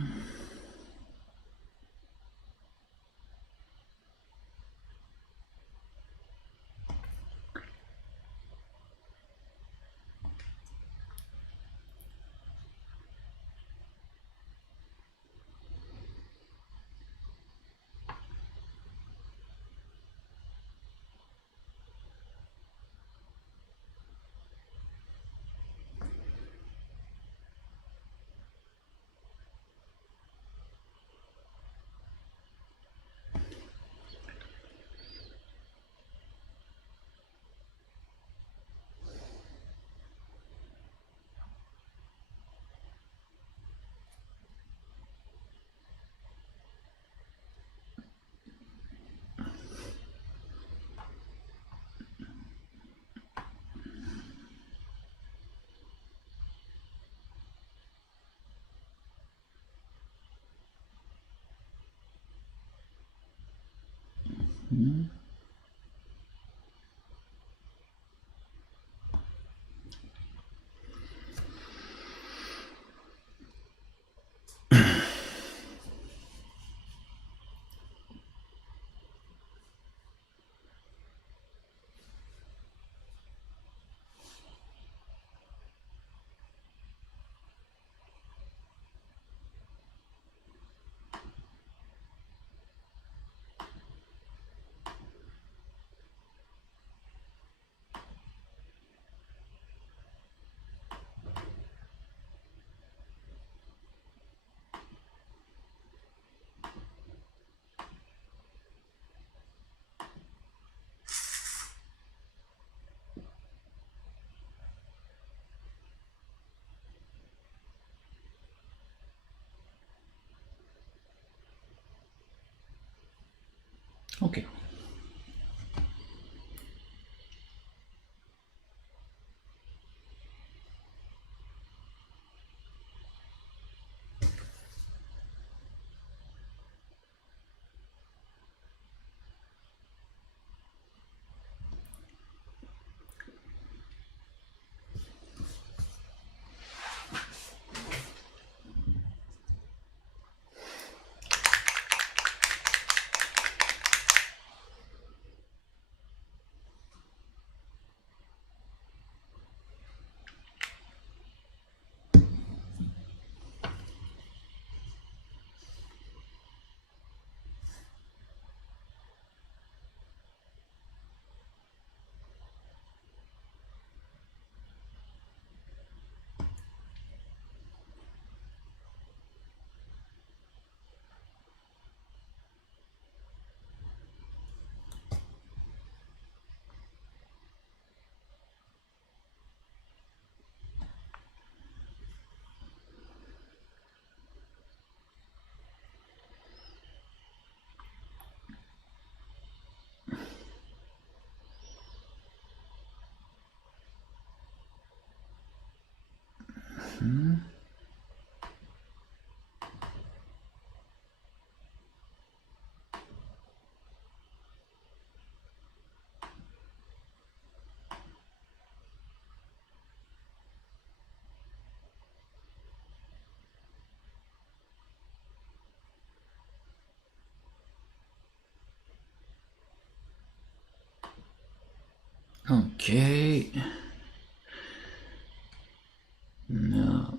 Okay. Okay. No.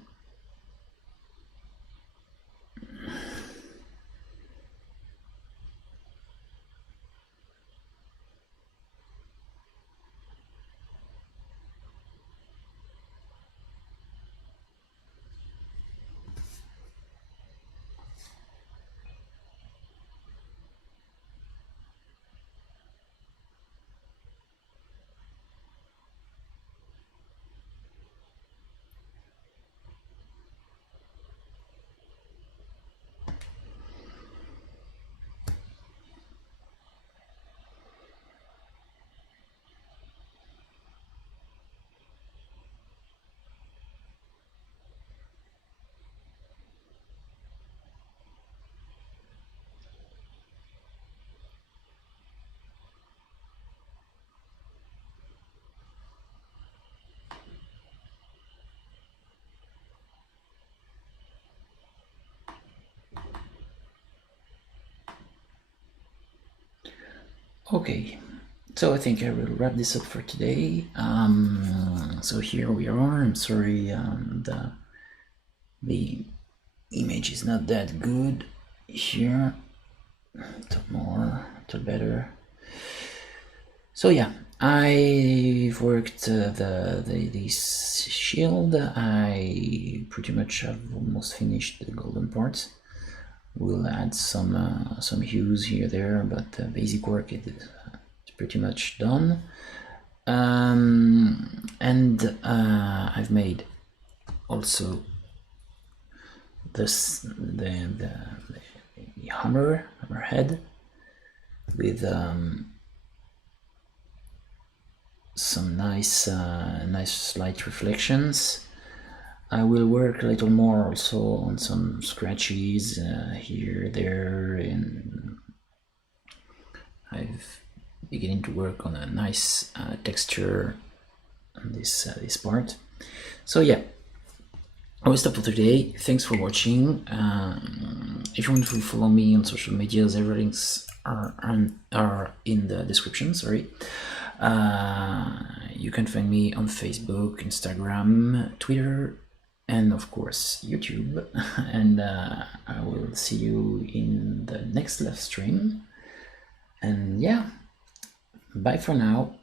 Okay, so I think I will wrap this up for today. So here we are. I'm sorry, the image is not that good here. A little more, a little better. So yeah, I've worked this shield. I pretty much have almost finished the golden parts. We'll add some hues here there, but the basic work is pretty much done. And I've made also this the hammerhead with some nice light reflections. I will work a little more also on some scratches here, there, and I've beginning to work on a nice texture on this part. So yeah, I will stop for today. Thanks for watching. If you want to follow me on social medias, every links are in the description. Sorry. You can find me on Facebook, Instagram, Twitter, and of course YouTube. And I will see you in the next live stream. And yeah, bye for now.